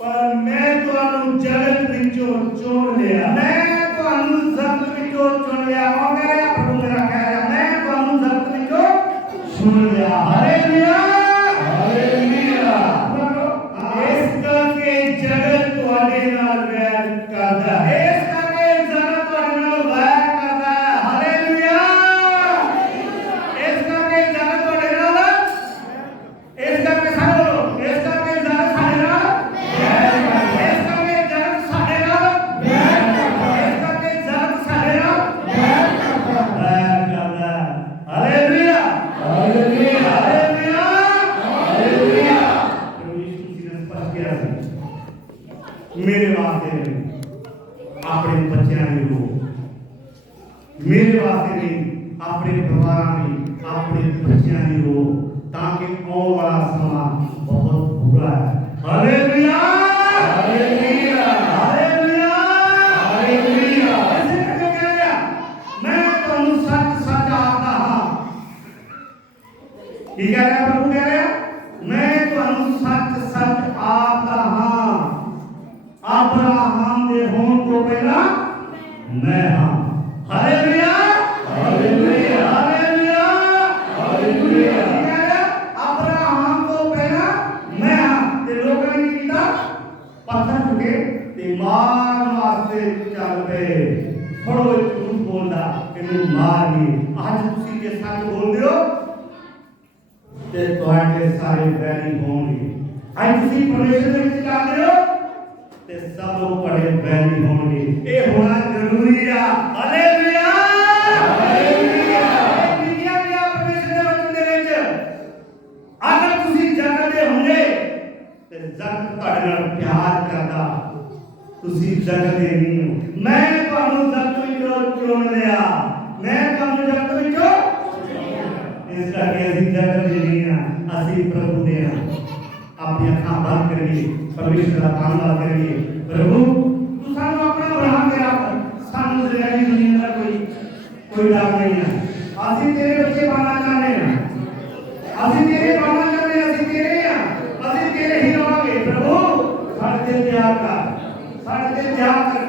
ਪਰ ਮੈਂ ਤੁਹਾਨੂੰ ਜਗਤ ਵਿੱਚੋਂ ਚੁਣ ਲਿਆ। ਮੈਂ ਤੁਹਾਨੂੰ ਜਗਤ ਵਿੱਚੋਂ ਚੁਣ ਲਿਆ। ਉਹ ਕਹਿ ਰਿਹਾ, ਪ੍ਰਭੂ ਮੇਰਾ ਕਹਿ ਰਿਹਾ, ਮੈਂ ਤੁਹਾਨੂੰ ਜਗਤ ਵਿੱਚੋਂ ਚੁਣ ਲਿਆ। Hallelujah hallelujah. ਇਸ ਕਰਕੇ ਜਗਤ ਤੁਹਾਡੇ ਨਾਲ ਵੈਰ ਕਰਦਾ ਹੈ। ਇਸ ਕਰਕੇ ਜਗਤ ਤੁਹਾਡੇ ਨਾਲ ਵੈਰ ਕਰਦਾ ਹੈ। ਹਾਲੇਲੂਇਆ ਇਸ ਕਰਕੇ ਜਗਤ ਤੁਹਾਡੇ ਨਾਲ, ਇਸ ਕਰਕੇ ਸਾਰੇ ਬੋਲੋ, ਇਸ ਕਰਕੇ ਜਗਤ ਸਾਡੇ ਨਾਲ ਵੈਰ ਕਰਦਾ ਹੈ। ਇਸ ਕਰਕੇ ਜਗਤ ਸਾਡੇ ਨਾਲ ਵੈਰ ਕਰਦਾ ਹੈ। ਇਸ ਕਰਕੇ ਜਗਤ ਸਾਡੇ ਨਾਲ ਵੈਰ ਕਰਦਾ ਹੈ। Hallelujah hallelujah. Hallelujah hallelujah. ਪ੍ਰਭੂ ਯਿਸੂ ਮਸੀਹ ਨੇ ਸਪਸ਼ਟ ਕਿਹਾ ਸੀ, ਮੇਰੇ ਵਾਸਤੇ ਨਹੀਂ, ਆਪਣੇ ਬੱਚਿਆਂ ਲਈ ਰੋ, ਮੇਰੇ ਵਾਸਤੇ ਨਹੀਂ, ਆਪਣੇ ਪਰਿਵਾਰਾਂ ਲਈ, ਆਪਣੇ ਬੱਚਿਆਂ ਲਈ ਰੋ, ਤਾਂ ਕਿ ਆਉਣ ਵਾਲਾ ਸਮਾਂ ਬਹੁਤ ਬੁਰਾ ਹੈ। Hallelujah hallelujah. Hallelujah hallelujah. ਇਸੇ ਕਰਕੇ ਕਹਿ ਰਿਹਾ, ਮੈਂ ਤੁਹਾਨੂੰ ਸੱਚ ਸੱਚ ਆਖਦਾ ਹਾਂ। ਕੀ ਕਹਿ ਰਿਹਾ ਪ੍ਰਭੂ, ਕਹਿ ਰਿਹਾ, ਮੈਂ ਤੁਹਾਨੂੰ ਸੱਚ ਸੱਚ ਆਖਦਾ ਹਾਂ, ਅਬਰਾਹਮ ਦੇ ਹੋਣ ਤੋਂ ਪਹਿਲਾਂ ਮੈਂ ਹਾਂ। Hallelujah hallelujah. Hallelujah hallelujah. ਕੀ ਕਹਿ ਰਿਹਾ, ਅਬਰਾਹਮ ਤੋਂ ਪਹਿਲਾਂ ਮੈਂ ਹਾਂ। ਤੇ ਲੋਕਾਂ ਨੇ ਕੀ ਕੀਤਾ, ਪੱਥਰ ਚੁੱਕੇ ਤੇ ਮਾਰਨ ਵਾਸਤੇ ਚੱਲ ਪਏ। ਫੜੋ ਇਹ ਝੂਠ ਬੋਲਦਾ, ਇਹਨੂੰ ਮਾਰ ਲਈ। ਅੱਜ ਤੁਸੀਂ ਜੇ ਸੱਚ ਬੋਲਦੇ ਹੋ ਤੇ ਤੁਹਾਡੇ ਸਾਰੇ ਵੈਰੀ ਹੋਣਗੇ। ਅੱਜ ਤੁਸੀਂ ਪਰਮੇਸ਼ਰ ਦੇ ਵਿੱਚ ਜਾਂਦੇ ਹੋ ਤੇ ਸਭ ਲੋਕ ਤੁਹਾਡੇ ਵੈਰੀ ਹੋਣਗੇ। ਇਹ ਹੋਣਾ ਜ਼ਰੂਰੀ ਆ। Hallelujah hallelujah. ਇਹ ਲਿਖਿਆ ਗਿਆ ਪਰਮੇਸ਼ਰ ਦੇ ਵਚਨ ਦੇ ਵਿੱਚ, ਅਗਰ ਤੁਸੀਂ ਜਗਤ ਦੇ ਹੁੰਦੇ ਤੇ ਜਗਤ ਤੁਹਾਡੇ ਨਾਲ ਪਿਆਰ ਕਰਦਾ, ਤੁਸੀਂ ਜਗਤ ਦੇ ਨਹੀਂ ਹੋ। ਮੈਂ ਤੁਹਾਨੂੰ ਜਗਤ ਵਿੱਚੋਂ ਚੁਣ ਲਿਆ, ਮੈਂ ਤੁਹਾਨੂੰ ਜਗਤ ਵਿੱਚੋਂ, ਇਸ ਕਰਕੇ ਅਸੀਂ ਜਗਤ ਦੇ ਨਹੀਂ ਹਾਂ, ਅਸੀਂ ਪ੍ਰਭੂ ਦੇ ਹਾਂ। ਆਪਣੀ ਅੱਖਾਂ ਬੰਦ ਕਰੀਏ, ਪਰਮੇਸ਼ਰ ਦਾ ਧੰਨਵਾਦ ਕਰੀਏ। ਪ੍ਰਭੂ ਤੂੰ ਸਾਨੂੰ ਆਪਣਾ ਬਣਾ ਕੇ ਰੱਖ, ਸਾਨੂੰ ਜ਼ਹਿਰੀ ਦੁਨੀਆ ਦਾ ਕੋਈ कोई डर नहीं है। ਅਸੀਂ ਤੇਰੇ ਬੱਚੇ ਬਣਨਾ ਚਾਹੁੰਦੇ ਹਾਂ, ਅਸੀਂ ਤੇਰੇ ਬਣਨਾ ਚਾਹੁੰਦੇ ਹਾਂ, ਅਸੀਂ ਤੇਰੇ ਹਾਂ, ਅਸੀਂ ਤੇਰੇ ਹੀ ਰਹਾਂਗੇ। ਪ੍ਰਭੂ ਸਾਡੇ ਤੇ ਦਇਆ ਕਰ, ਸਾਡੇ ਤੇ ਦਇਆ ਕਰ।